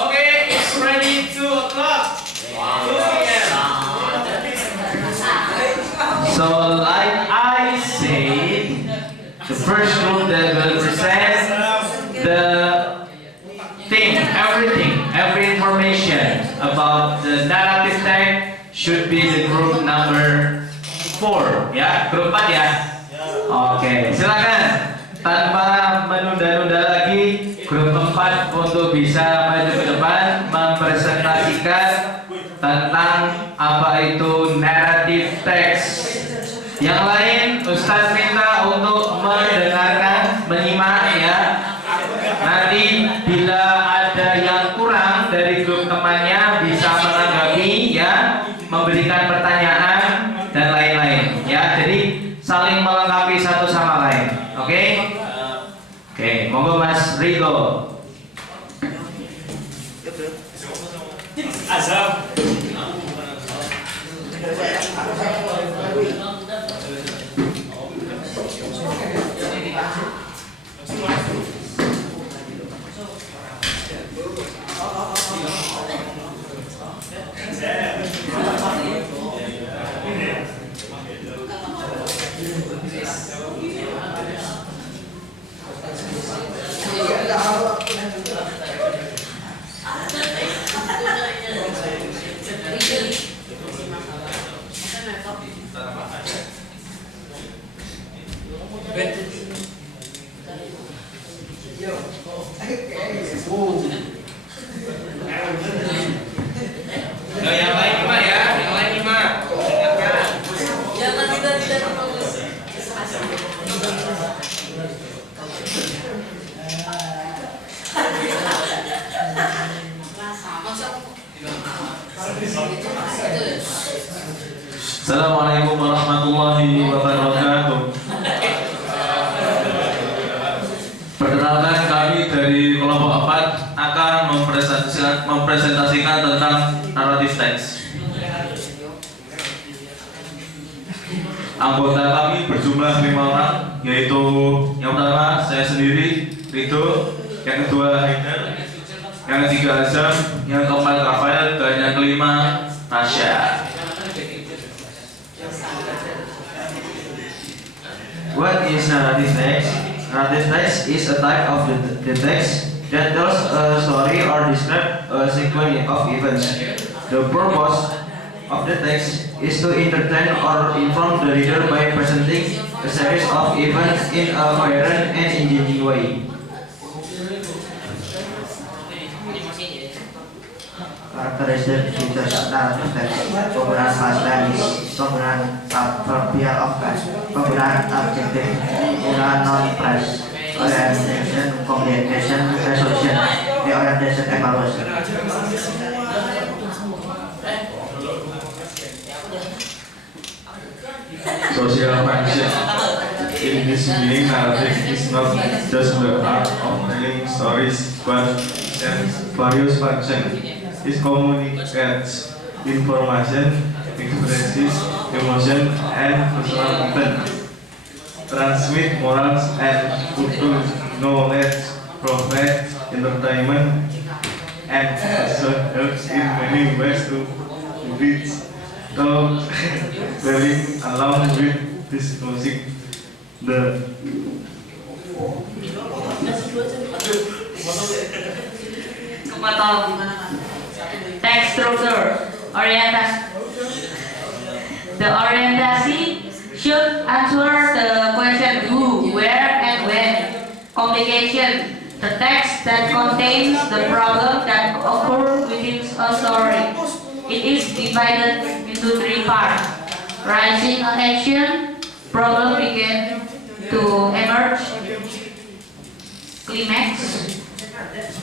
Okay, it's ready 2 o'clock. 2 p.m. So like I said, the first group that will present the thing, everything, every information about the narrative text should be the group number 4, ya, grup 4 ya. Oke, silakan. Tanpa menunda-nunda lagi, grup 4 untuk bisa maju ke depan mempresentasikan tentang apa itu narrative text. Yang lain, Ustadz minta untuk mendengarkan, menyimak ya. Nanti bila ada yang kurang dari grup temannya bisa menanggapi ya, memberikan pertanyaan dan lain-lain ya. Jadi saling melengkapi satu sama lain. Oke? Oke, monggo Mas Rigo. Azam. Yang lain gimana ya? Yang lain gimana? Dengarkan. Jangan tidak bagus. Assalamualaikum warahmatullahi wabarakatuh. Perkenalkan, kami dari kelompok 4 akan mempresentasikan tentang narrative text. Anggota kami berjumlah 5 orang, yaitu yang pertama saya sendiri, Rido, yang kedua Haidar, yang ketiga Azam, yang keempat Rafael, dan yang kelima Tasya. What is narrative text? Narrative text is a type of the text that tells a story or describes a sequence of events. The purpose of the text is to entertain or inform the reader by presenting a series of events in a coherent and engaging way. Characteristic features of narrative text: penggunaan past tense, penggunaan adverbial of past, penggunaan adjective, penggunaan non phrase, orientation, communication, resolution, orientation, evaluation. Social function. In this meaning, narrative is not just the art of telling stories, but various functions. It communicates information, expresses emotion, and personal event, transmit morals and cultural knowledge, provide entertainment, and also helps in many ways to reach the very along with disclosing the text structure orientasi. The orientasi should answer the question who, where, and when. Complication: the text that contains the problem that occur within a story. It is divided into 3 parts. Rising attention, problem begin to emerge. Climax,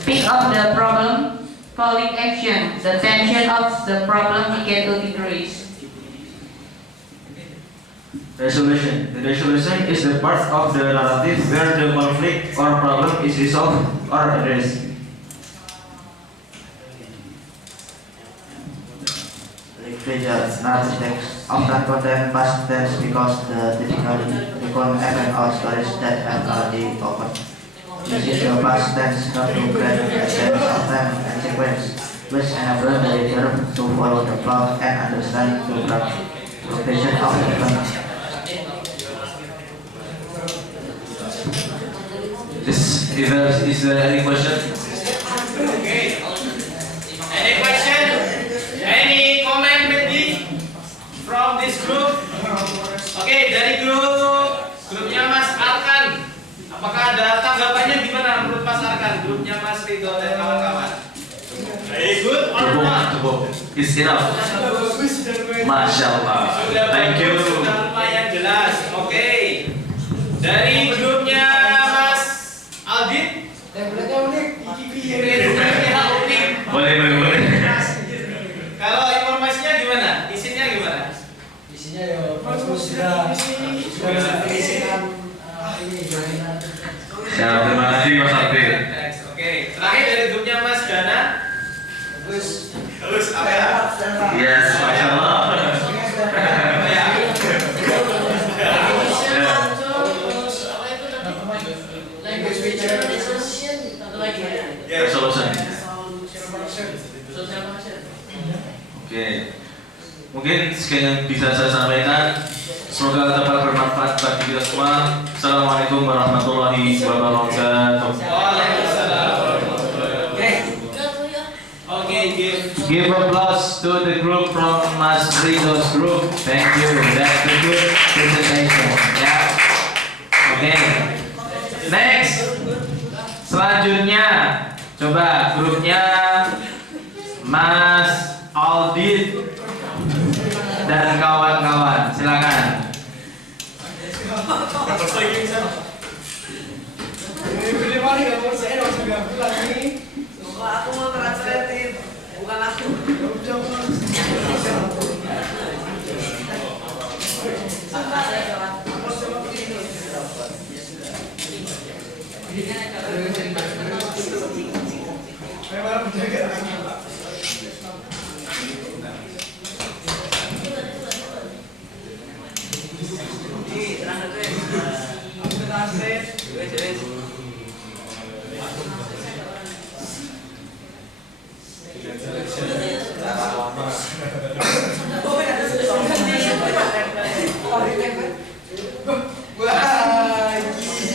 peak of the problem. Falling action, the tension of the problem began to decrease. Resolution. The resolution is the part of the narrative where the conflict or problem is resolved or addressed. Literature, narrative text often contain past tense because the typically recall event or stories that have already occurred. This is the past tense not to create a sense of time and sequence, which enable the reader to follow the plot and understand the progression of the event. Is there any question? Okay. Any question? Any comment maybe from this group? Oke, dari grupnya Mas Arkan. Apakah ada tanggapannya gimana menurut Mas Arkan? Grupnya Mas Ridho dan kawan-kawan. Very good or not? Cukup. It's enough. Masya Allah. Thank you. Sudah lumayan jelas. Oke. Dari grupnya Mas Aldit. Boleh. Kalau informasinya gimana? Isinya gimana? Isinya ya sudah Ya, terima kasih Mas Alvin. Oke. Terakhir dari grupnya Mas Gana. Bagus apa ya? Yes, Masya Allah. Resolution. Oke. Mungkin sekian yang bisa saya sampaikan. Semoga dapat bermanfaat bagi kita semua. Assalamualaikum warahmatullahi wabarakatuh. Okay, Give applause to the group from Mas Ridho's group. Thank you. That's a good presentation. Ya. Oke. Next. Selanjutnya, coba grupnya Mas Aldit dan kawan-kawan. Silakan. Aku mau translatein, bukan aku.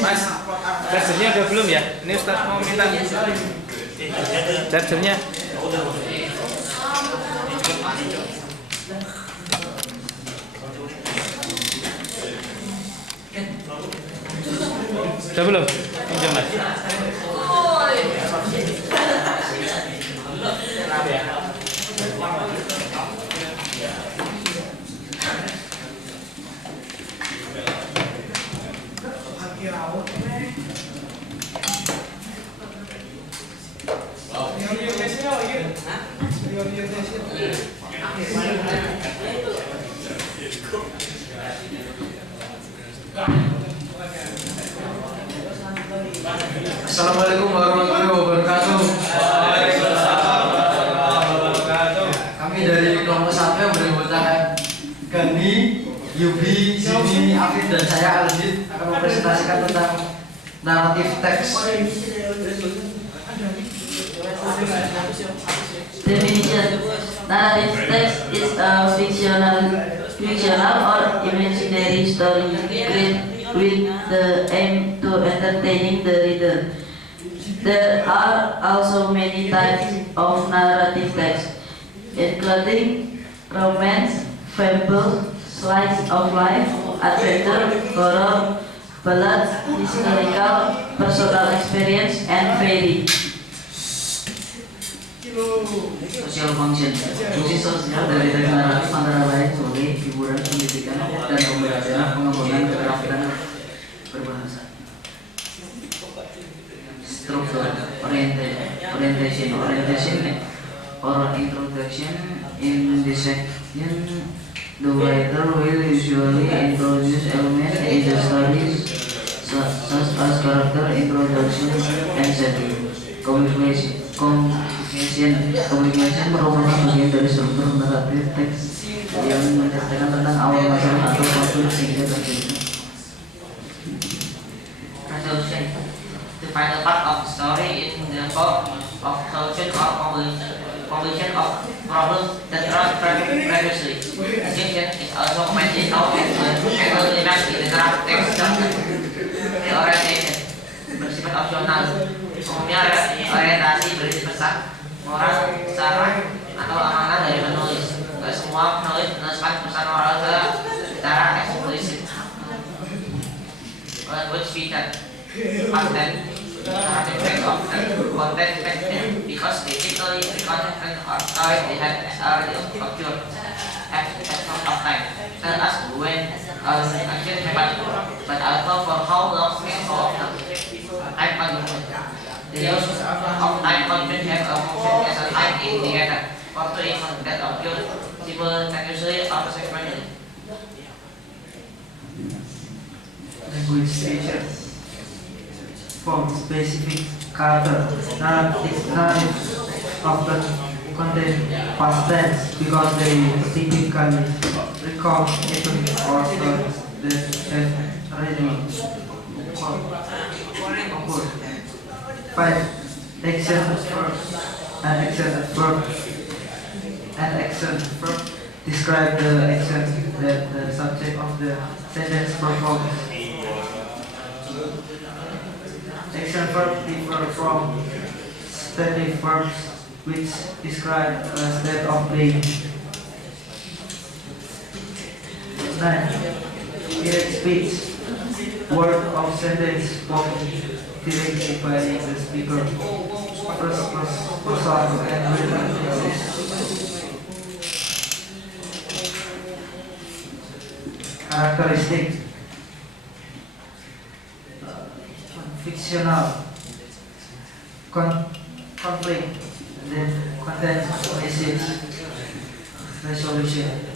Mas, chargernya udah belum ya? Ini Ustaz mau minta chargernya. Udah belum? Pinjam Mas. Assalamualaikum warahmatullahi wabarakatuh. Kami dari kelompok 1 yang beranggotakan Gani, Yubi, Zini, Afif, dan saya Aljit akan mempresentasikan tentang narrative text. Definition: narrative text is a fictional or imaginary story created with the aim to entertaining the reader. There are also many types of narrative text, including romance, fable, slice of life, adventure, horror, ballad, historical, personal experience, and fairy. Social function. Fungsi sosial dari teks naratif antara lain sebagai hiburan, pendidikan, dan pembelajaran pengembangan keterampilan berbahasa. Struktur, orientation or introduction. In this section, the writer will usually introduce elements in the stories such as character introduction and setting. Communication merupakan bagian dari struktur naratif teks yang menceritakan tentang awal masalah atau konflik sehingga terjadi. Resolution: the final part of the story in the form of solution or completion of problems that are previously. Distinction is also pointed out as an element in the draft text document. The orientation bersifat opsional. Umumnya orientasi berisi pesan, moral, saran, atau amanah dari penulis. Tidak semua penulis menuliskan pesan moral secara eksplisit. Language feature: content, narrative text often contain fiction because they typically reconstruct or story they had already occurred at of time. Tell us when action happened, but also for how long and how often. Time convention: the use of time convention have a function as a time indicator for two events that occur simultaneously or sequentially. Language feature. For specific character, narrative often contain past tense because they typically recall events or stories that have already occurred. 5. Action verb. An action verb describe the action that the subject of the sentence performs. Action verbs differ from stative verbs, which describe a state of being. 9. Direct speech. Word of sentence spoken directly by the speaker. First person and written text. Characteristic. Fictional. Conflict. Then content message. Resolution.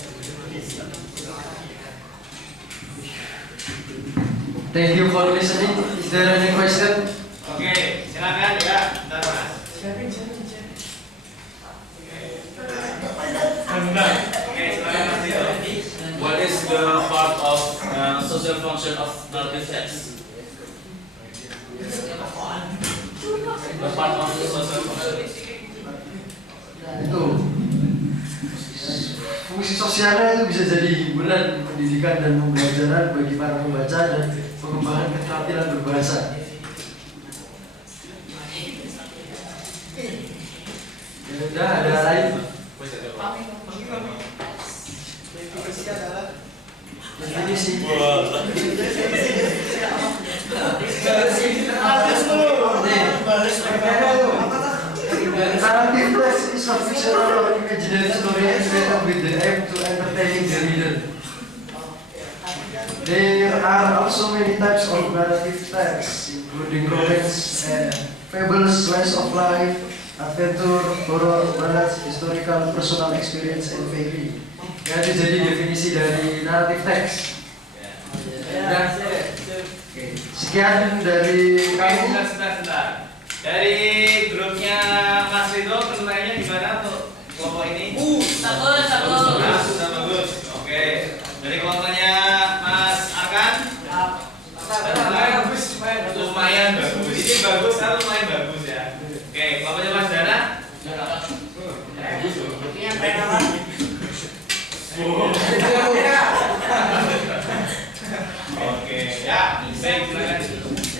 Thank you for listening. Is there any question? Oke, silakan ya. Bentar, Mas. Oke, silakan Mas Dito. What is the part of social function of narrative text? The part of the social function. Itu fungsi sosialnya itu bisa jadi hiburan, pendidikan, dan pembelajaran bagi para pembaca dan pengembangan keterampilan berbahasa. Ya udah, ada lain? Definisi. Narrative text is a fictional or imaginary story created with the aim to entertaining the reader. There are also many types of narrative text, including romance and fables, slice of life, adventure, horror, ballads, historical, personal experience, and fairy. Ya, itu jadi definisi dari naratif teks. Ya. Sekian dari kami. Sebentar. Dari grupnya Mas Rido, penilaiannya gimana untuk kelompok ini? Bagus. Sudah bagus. Oke. Dari kelompoknya Mas Arkan? Lumayan bagus. Ini bagus kan, lumayan bagus ya. Oke, kelompoknya Mas Dana? Oke, ya. Baik, silakan.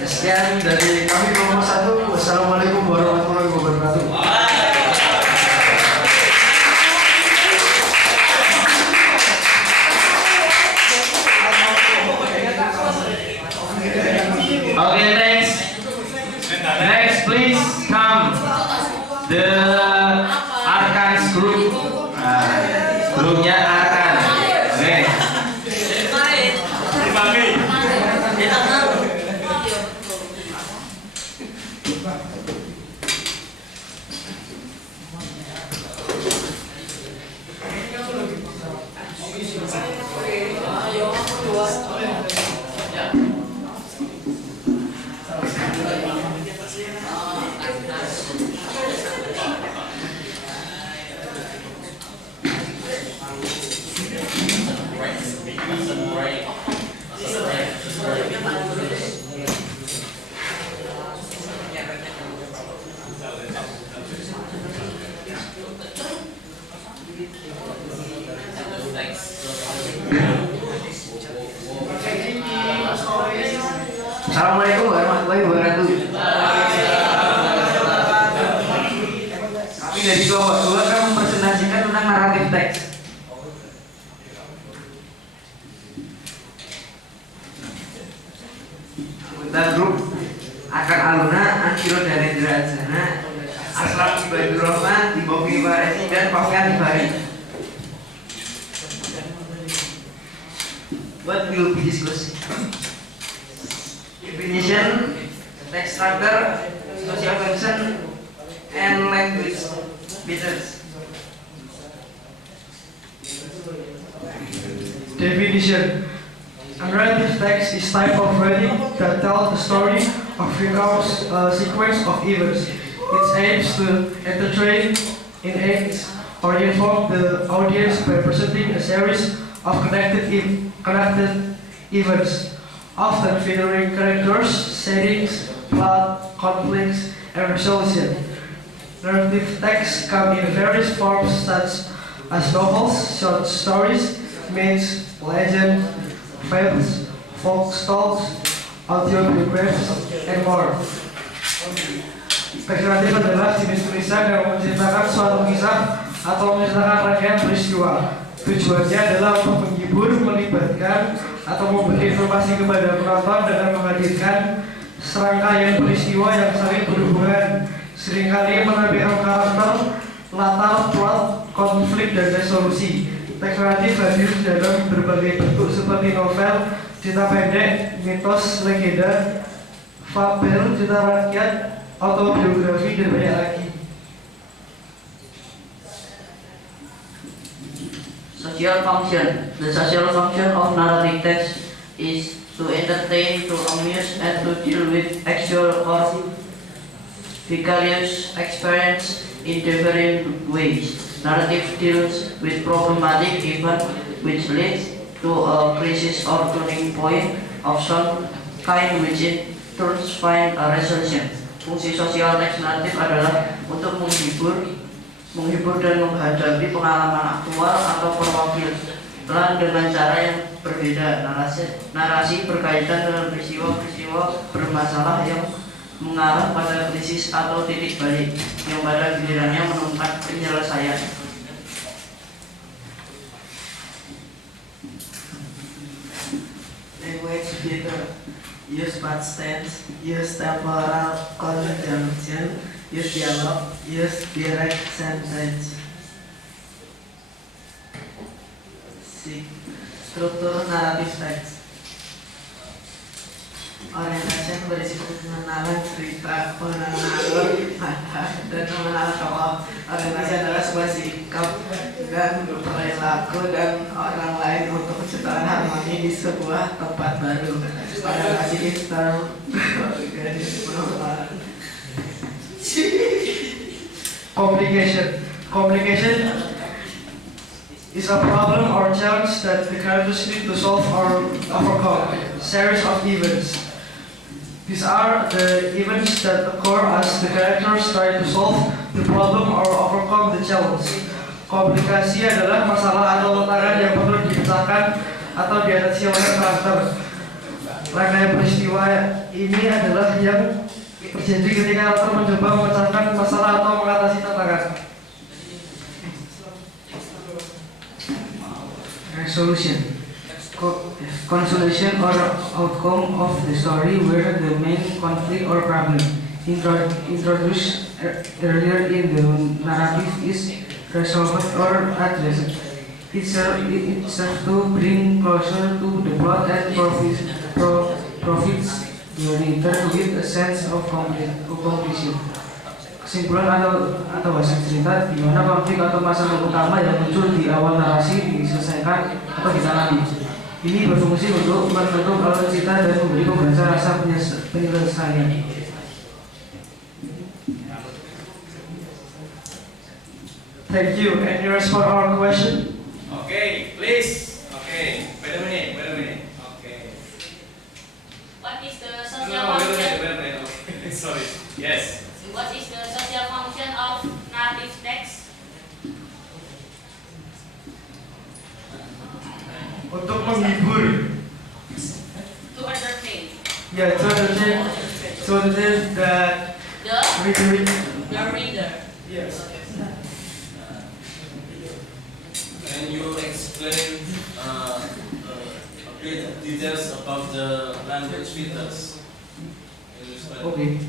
Sekian dari kami kelompok 1. Wassalamualaikum warahmatullahi wabarakatuh. Okay, next please come the Arkans group. Grupnya Arkan. Oke. Assalamualaikum warahmatullahi wabarakatuh. Kami dari kelompok 2 akan mempresentasikan tentang naratif teks. Anggota grup Akan Aluna, Ansiro Danendra Ajana, Aslam Ibadur Rahman, Diboki Faresi, dan Pafian Ibari. What will be discussed? Definition, text structure, social function, and language features. Definition: a narrative text is type of writing that tells the story or recounts a sequence of events. It aims to entertain, enhance, or inform the audience by presenting a series of connected events, often featuring characters, settings, plot, conflicts, and resolution. Narrative texts come in various forms such as novels, short stories, myths, legends, fables, folk tales, autobiographies, and more. Teks naratif adalah jenis tulisan yang menceritakan suatu kisah atau menceritakan rangkaian peristiwa. Tujuannya adalah untuk menghibur, melibatkan, atau memberi informasi kepada penonton dengan menghadirkan serangkaian peristiwa yang saling berhubungan, seringkali menampilkan karakter, latar, plot, konflik, dan resolusi. Teks naratif hadir dalam berbagai bentuk seperti novel, cerita pendek, mitos, legenda, fabel, cerita rakyat, autobiografi, dan banyak lagi. Social function. The social function of narrative text is to entertain, to amuse, and to deal with actual or vicarious experience in different ways. Narrative deals with problematic event which leads to a crisis or turning point of some kind which in turn find a resolution. Fungsi sosial teks naratif adalah untuk menghibur dan menghadapi pengalaman aktual atau perwakilan dengan cara yang berbeda. Narasi berkaitan dengan peristiwa-peristiwa bermasalah yang mengarah pada krisis atau titik balik yang pada gilirannya menemukan penyelesaian. Language feature: use past tense, use temporal conjunction, use dialogue, use direct sentence. Struktur naratif teks. Orientasi berisi pengenalan cerita, pengenalan dan mengenal tokoh organisasi adalah sebuah sikap dan perilaku dan orang lain untuk menciptakan harmoni di sebuah tempat baru. Organisasi Complication is a problem or challenge that the characters need to solve or overcome. Series of events. These are the events that occur as the characters try to solve the problem or overcome the challenge. Komplikasi adalah masalah atau tantangan yang perlu dipecahkan atau diatasi oleh karakter. Rangkaian peristiwa ini adalah yang terjadi ketika karakter mencoba memecahkan masalah atau mengatasi tantangan. Resolution. Consolation or outcome of the story where the main conflict or problem introduced earlier in the narrative is resolved or addressed. It serves to bring closure to the plot and profits the reader with a sense of completion. Kesimpulan atau hasil cerita di mana konflik atau masalah utama yang muncul di awal narasi diselesaikan atau ditangani. Ini berfungsi untuk menutup alur cerita dan memberi pembaca rasa penyelesaian. Thank you. Any response or question? Okay, please. Okay, wait a minute. Okay. What is the social function? Wait a minute. Okay. Sorry. Yes. What is the social function of narrative text? Untuk menghibur. To entertain. Yeah, to entertain that the reader. Yes. Can you explain a bit details about the language filters? Okay.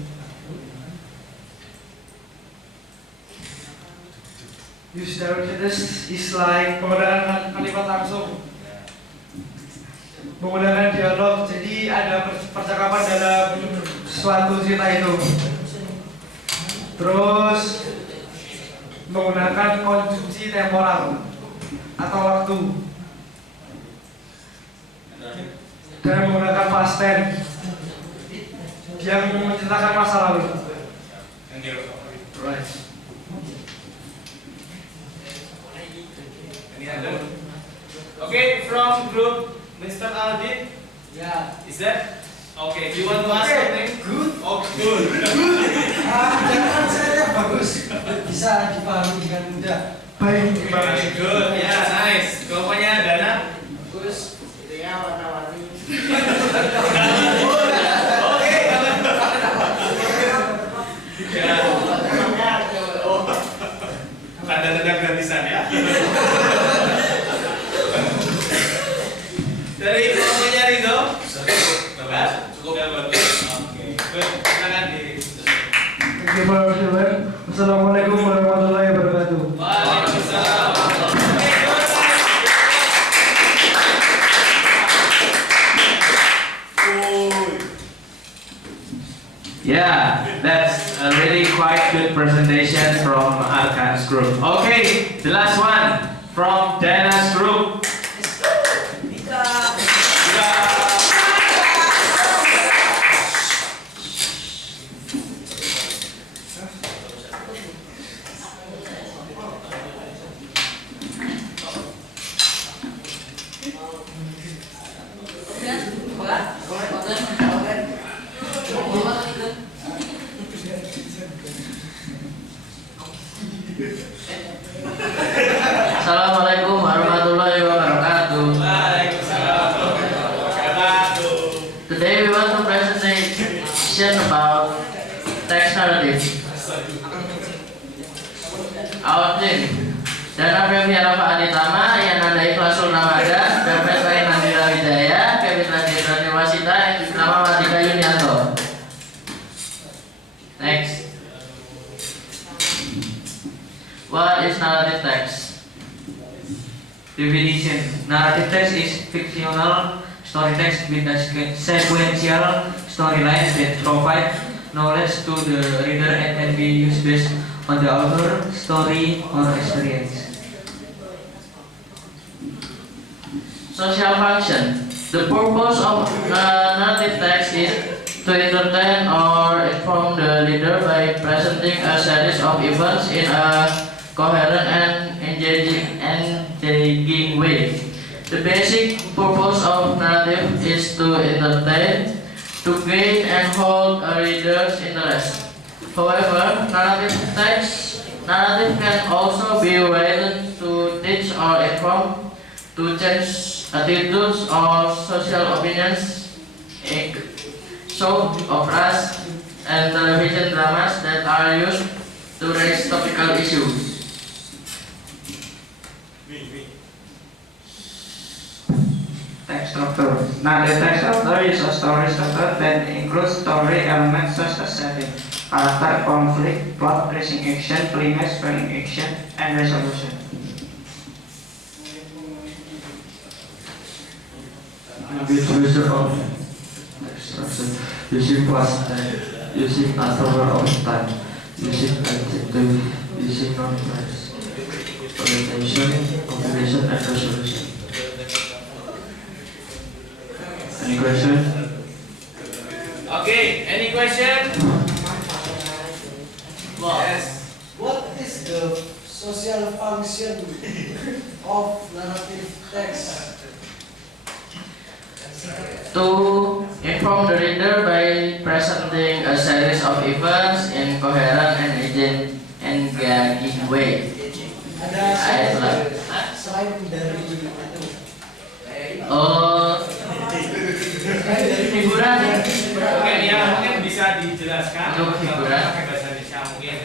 Use directness is like penggunaan kalimat langsung, menggunakan dialog. Jadi ada percakapan dalam suatu cerita itu. Terus menggunakan konjungsi temporal atau waktu, dan menggunakan past tense yang menceritakan masa lalu. Thank you. Right. Okay, from group Mr. Aldi. Yeah. Is that? Okay, do you want to ask something? Good. Oh, good. Jangan saya bagus, bisa dipahami dengan mudah. Baik, terima kasih. Good, ya, nice. Kelompoknya Dana? Bagus. Dia warna-warni. Oke. Ya. Oh. Tanda-tanda gratisan ya. Dari kelompoknya Ridho? Cukup. Oke. Silakan di. Assalamualaikum warahmatullahi wabarakatuh. Waalaikumsalam. Yeah, that's a really quite good presentation from Arkan's group. Okay, the last one from Dana's group. Assalamualaikum warahmatullahi wabarakatuh. Today we want to presentation about text narrative. Our theme: Dana Febiara Aditama, Yanandai Klasul Namada, Bebet Lain Nandira Wijaya, Kevin Lanjirani Wasita, Nama Matika Yunianto. Next. What is narrative text? Definition: narrative text is fictional story text with a sequential storyline that provide knowledge to the reader and can be used based on the author, story, or experience. Social function. The purpose of narrative text is to entertain or inform the reader by presenting a series of events in a coherent and engaging way. The basic purpose of narrative is to entertain, to gain and hold a reader's interest. However, narrative can also be written to teach or inform, to change attitudes or social opinions, soap operas and television dramas that are used to raise topical issues. Text structure. Now the text structure is a story structure that includes story elements such as setting, character, conflict, plot, racing action, climax, spelling action, and resolution. With measure of text structure, using past tense, using interval of time, using adjective, using non-phrase, orientation, combination, and resolution. Any question? Okay, any question? Yes. What is the social function of narrative text? To inform the reader by presenting a series of events in coherent and engaging way. Ada selain dari hiburan. Oke, ya mungkin bisa dijelaskan Untuk hiburan. pakai bahasa Indonesia mungkin.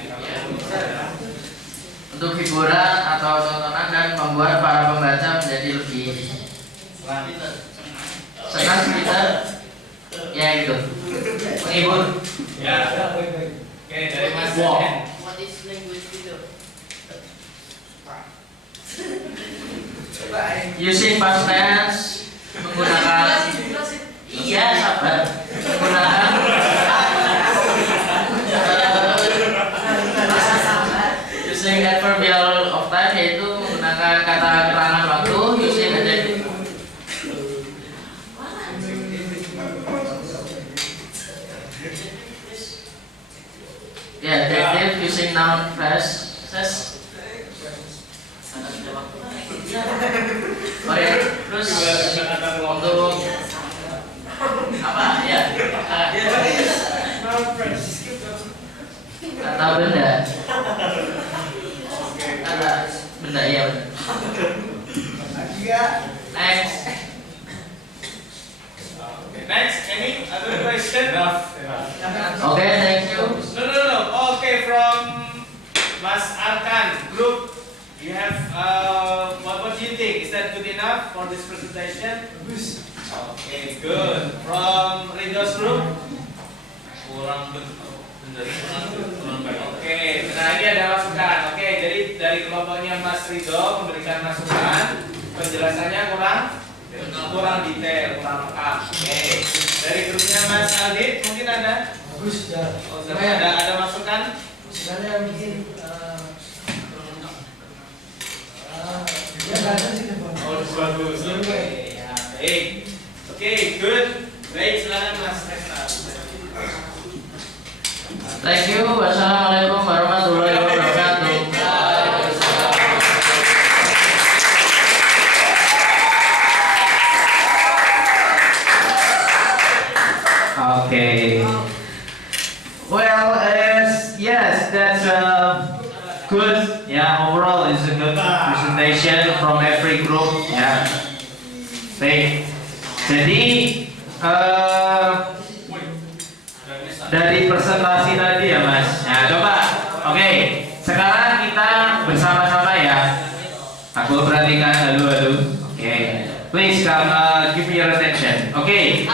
Untuk hiburan atau tontonan dan membuat para pembaca menjadi lebih senang kita, ya gitu, menghibur. Ya. Oke, dari Mas. What is language video? Using past tense menggunakan iya sabar menggunakan using adverbial of time, yaitu menggunakan kata keterangan waktu, using adjective. Ya, adjective using noun phrases. Oke, terus untuk apa ya? Kata benda. Kata benda, iya benar. Next. Next, any other question? Okay, thank you. No. Okay, from Mas Arkan group, you have what do you think? Is that good enough for this presentation? Okay, good. From Rindo's group? Kurang benar. Oke, nah ini ada masukan. Oke, jadi dari kelompoknya Mas Ridho memberikan masukan, penjelasannya kurang detail, kurang lengkap. Oke, dari grupnya Mas Aldit mungkin ada? Bagus ya. Ada masukan? Masukannya mungkin bagus. Oke, ya, baik. Oke, good. Baik, silakan Mas Resta. Thank you. Wassalamualaikum warahmatullahi wabarakatuh. Okay. Well, yes, that's good. Yeah, overall it's a good presentation from every group. Yeah. Baik. Jadi dari presentasi tadi ya Mas. Nah, coba. Oke. Sekarang kita bersama-sama ya. Aku perhatikan halo. Oke. Please come give me your attention. Okay.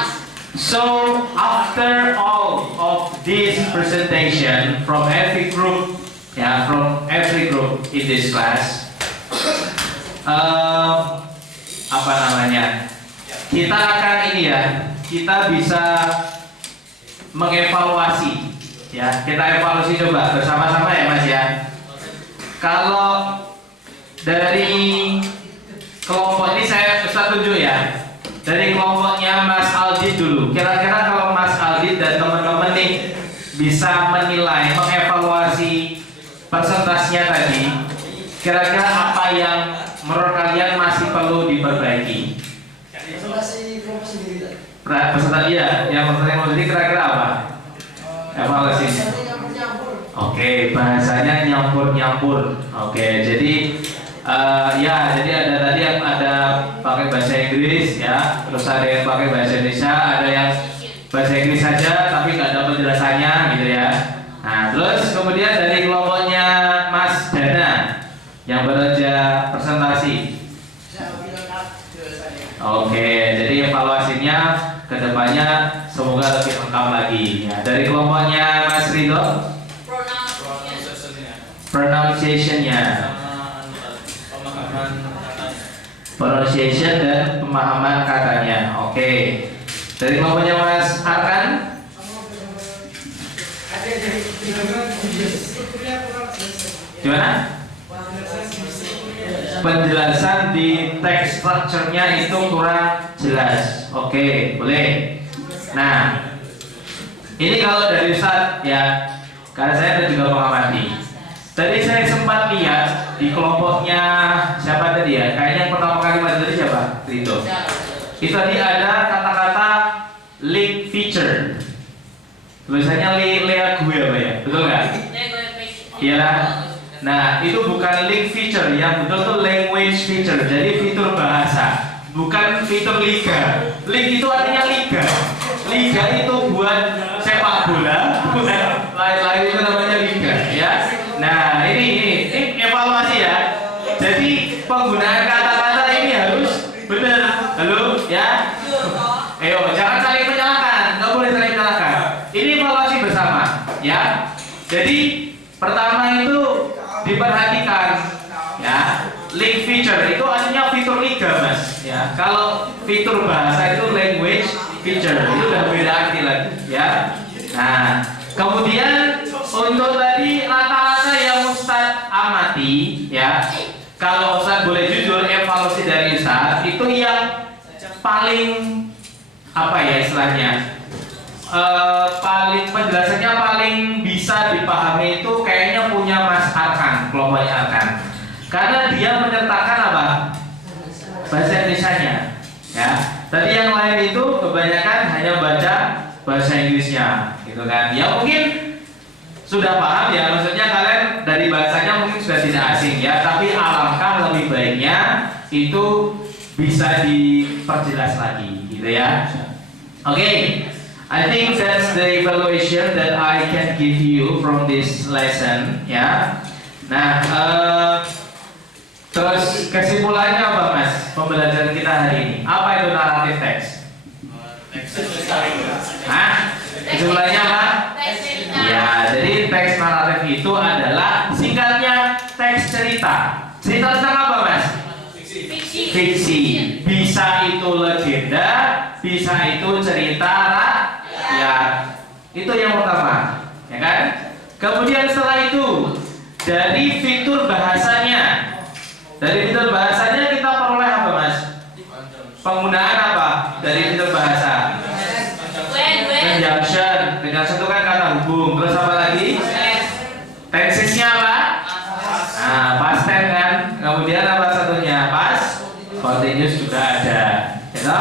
So after all of this presentation from every group, in this class, apa namanya? Kita akan kita bisa mengevaluasi Ya, kita evaluasi coba bersama-sama ya Mas ya. Kalau dari kelompok ini saya tunjuk ya. Dari kelompoknya Mas Aldi dulu. Kira-kira kalau Mas Aldi dan teman-teman nih bisa menilai, mengevaluasi persentasenya tadi, kira-kira apa yang menurut kalian masih perlu diperbaiki? Presentasi kelompok sendiri. Presentasi ya, yang pertanyaan sendiri kira-kira apa? Evaluasinya. Oke, bahasanya nyampur-nyampur. Oke, jadi ya, jadi ada tadi yang ada pakai bahasa Inggris ya, terus ada yang pakai bahasa Indonesia, ada yang bahasa Inggris saja tapi nggak ada penjelasannya gitu ya. Nah, terus kemudian dari kelompoknya Mas Dana yang bekerja presentasi. Oke, jadi evaluasinya kedepannya semoga lebih lengkap lagi. Ya, dari kelompoknya Mas Ridho, pronunciation-nya. Pronunciation dan pemahaman katanya. Oke. Dari kelompoknya Mas Arkan, gimana? Penjelasan di text structure-nya itu kurang jelas. Oke, boleh. Nah, ini kalau dari Ustadz ya, karena saya juga mengamati. Tadi saya sempat lihat di kelompoknya siapa tadi ya? Kayaknya yang pertama kali maju tadi siapa? Itu. Itu tadi ada kata-kata link feature. Tulisannya lea gue apa ya? Betul nggak? Iya. Nah, itu bukan link feature, yang betul tuh language feature. Jadi fitur bahasa, bukan fitur liga. Link itu artinya liga. Liga itu buat sepak bola, bukan lain-lain, itu namanya liga, ya. Nah, ini evaluasi ya. Jadi penggunaan kata-kata ini harus benar. Halo, ya. Ayo, jangan saling menyalahkan. Nggak boleh saling menyalahkan. Ini evaluasi bersama, ya. Jadi pertama itu diperhatikan, ya. Link feature itu artinya fitur liga, Mas. Ya. Kalau fitur bahasa itu language feature, itu udah beda arti lagi, ya. Nah, kemudian untuk tadi rata-rata yang Ustadz amati, ya. Kalau Ustadz boleh jujur, evaluasi dari Ustadz itu yang paling apa ya istilahnya? Paling penjelasannya paling bisa dipahami itu kayaknya punya Mas Arkan, kelompoknya Arkan, karena dia menyertakan apa? Bahasa Indonesianya, ya. Tadi yang lain itu kebanyakan hanya baca bahasa Inggrisnya, gitu kan? Ya mungkin sudah paham ya, maksudnya kalian dari bahasanya mungkin sudah tidak asing ya, tapi alangkah lebih baiknya itu bisa diperjelas lagi, gitu ya. Oke. I think that's the evaluation that I can give you from this lesson, ya. Nah, terus kesimpulannya apa, Mas? Pembelajaran kita hari ini. Apa itu narrative text? Hah? Kesimpulannya apa? Ya, jadi teks naratif itu adalah singkatnya teks cerita. Cerita tentang apa, Mas? Fiksi. Bisa itu legenda, bisa itu cerita rakyat. Itu yang pertama, ya kan? Kemudian setelah itu dari fitur bahasanya. Dari fitur bahasanya kita peroleh apa, Mas? Penggunaan apa dari fitur bahasa? Conjunction. Conjunction itu kan kata hubung. Terus apa lagi? Tensesnya apa? Nah, past tense kan. Kemudian apa satunya? Past continuous juga ada. Ya,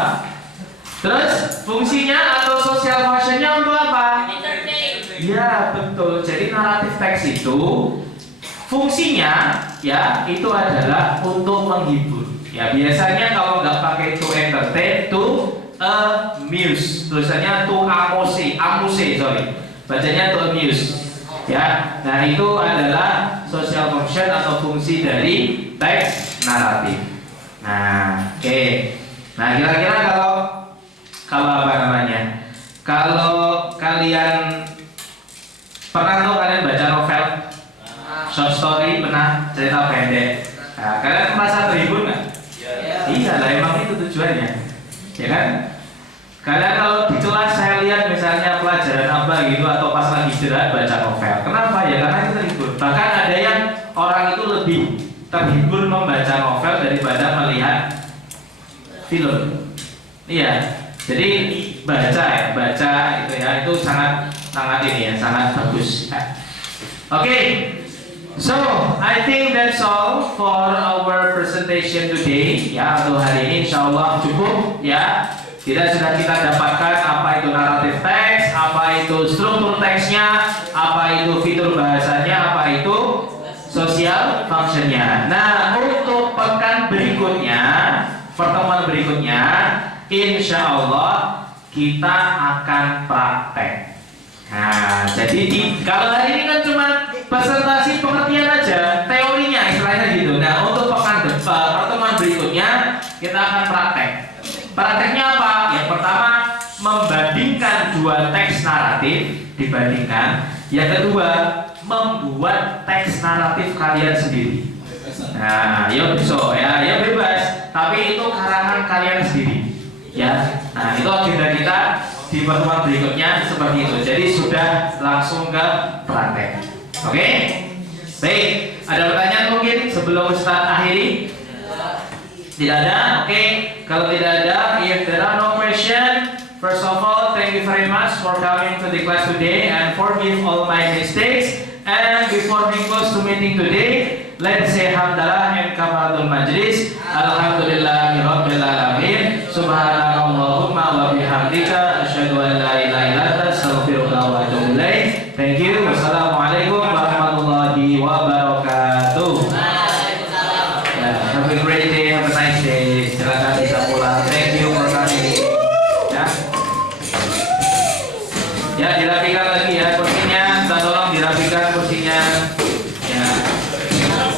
terus fungsinya atau social functionnya untuk apa? Ya betul. Jadi naratif teks itu fungsinya ya itu adalah untuk menghibur. Ya biasanya kalau nggak pakai to entertain, to amuse. Tulisannya to amuse, sorry. Bacanya to amuse. Ya, nah itu adalah social function atau fungsi dari teks naratif. Nah, oke. Nah, kira-kira kalau apa namanya? Kalau kalian pernah tuh kalian baca novel, short story, pernah cerita pendek. Nah, kalian merasa terhibur nggak? Iya lah, emang itu tujuannya, ya kan? Kalian kalau di kelas saya lihat misalnya pelajaran apa gitu atau pas lagi istirahat baca novel. Kenapa ya? Karena itu terhibur. Bahkan ada yang orang itu lebih terhibur membaca novel daripada melihat film. Iya. Jadi baca itu ya, itu sangat ini ya, sangat bagus. Oke. So, I think that's all for our presentation today. Ya, untuk hari ini insyaallah cukup ya. Sudah kita dapatkan apa itu narrative text, apa itu struktur teksnya, apa itu fitur bahasanya, apa itu social functionnya. Nah, untuk pekan berikutnya, pertemuan berikutnya, insyaallah kita akan praktek. Nah, jadi kalau hari ini kan cuma presentasi pengertian aja, teorinya istilahnya gitu. Nah, untuk pekan depan, pertemuan berikutnya kita akan praktek. Prakteknya apa? Yang pertama, membandingkan dua teks naratif, dibandingkan. Yang kedua, membuat teks naratif kalian sendiri. Nah, ya besok ya bebas, tapi itu karangan kalian sendiri. Ya, nah itu agenda kita di pertemuan berikutnya seperti itu. Jadi sudah langsung ke praktek. Oke? Baik, ada pertanyaan mungkin sebelum Ustaz akhiri? Tidak ada? Oke. Kalau tidak ada, if there are no question, first of all, thank you very much for coming to the class today and forgive all my mistakes. And before we close the meeting today, let's say hamdalah and kafaratul majlis. Alhamdulillahirabbil alamin. Subhanakallahumma wa bihamdika asyhadu an la ilaha illa anta astaghfiruka wa atubu ilaik. Thank you. Wassalamualaikum warahmatullahi wabarakatuh. Have a great day. Have a nice day. Terima kasih.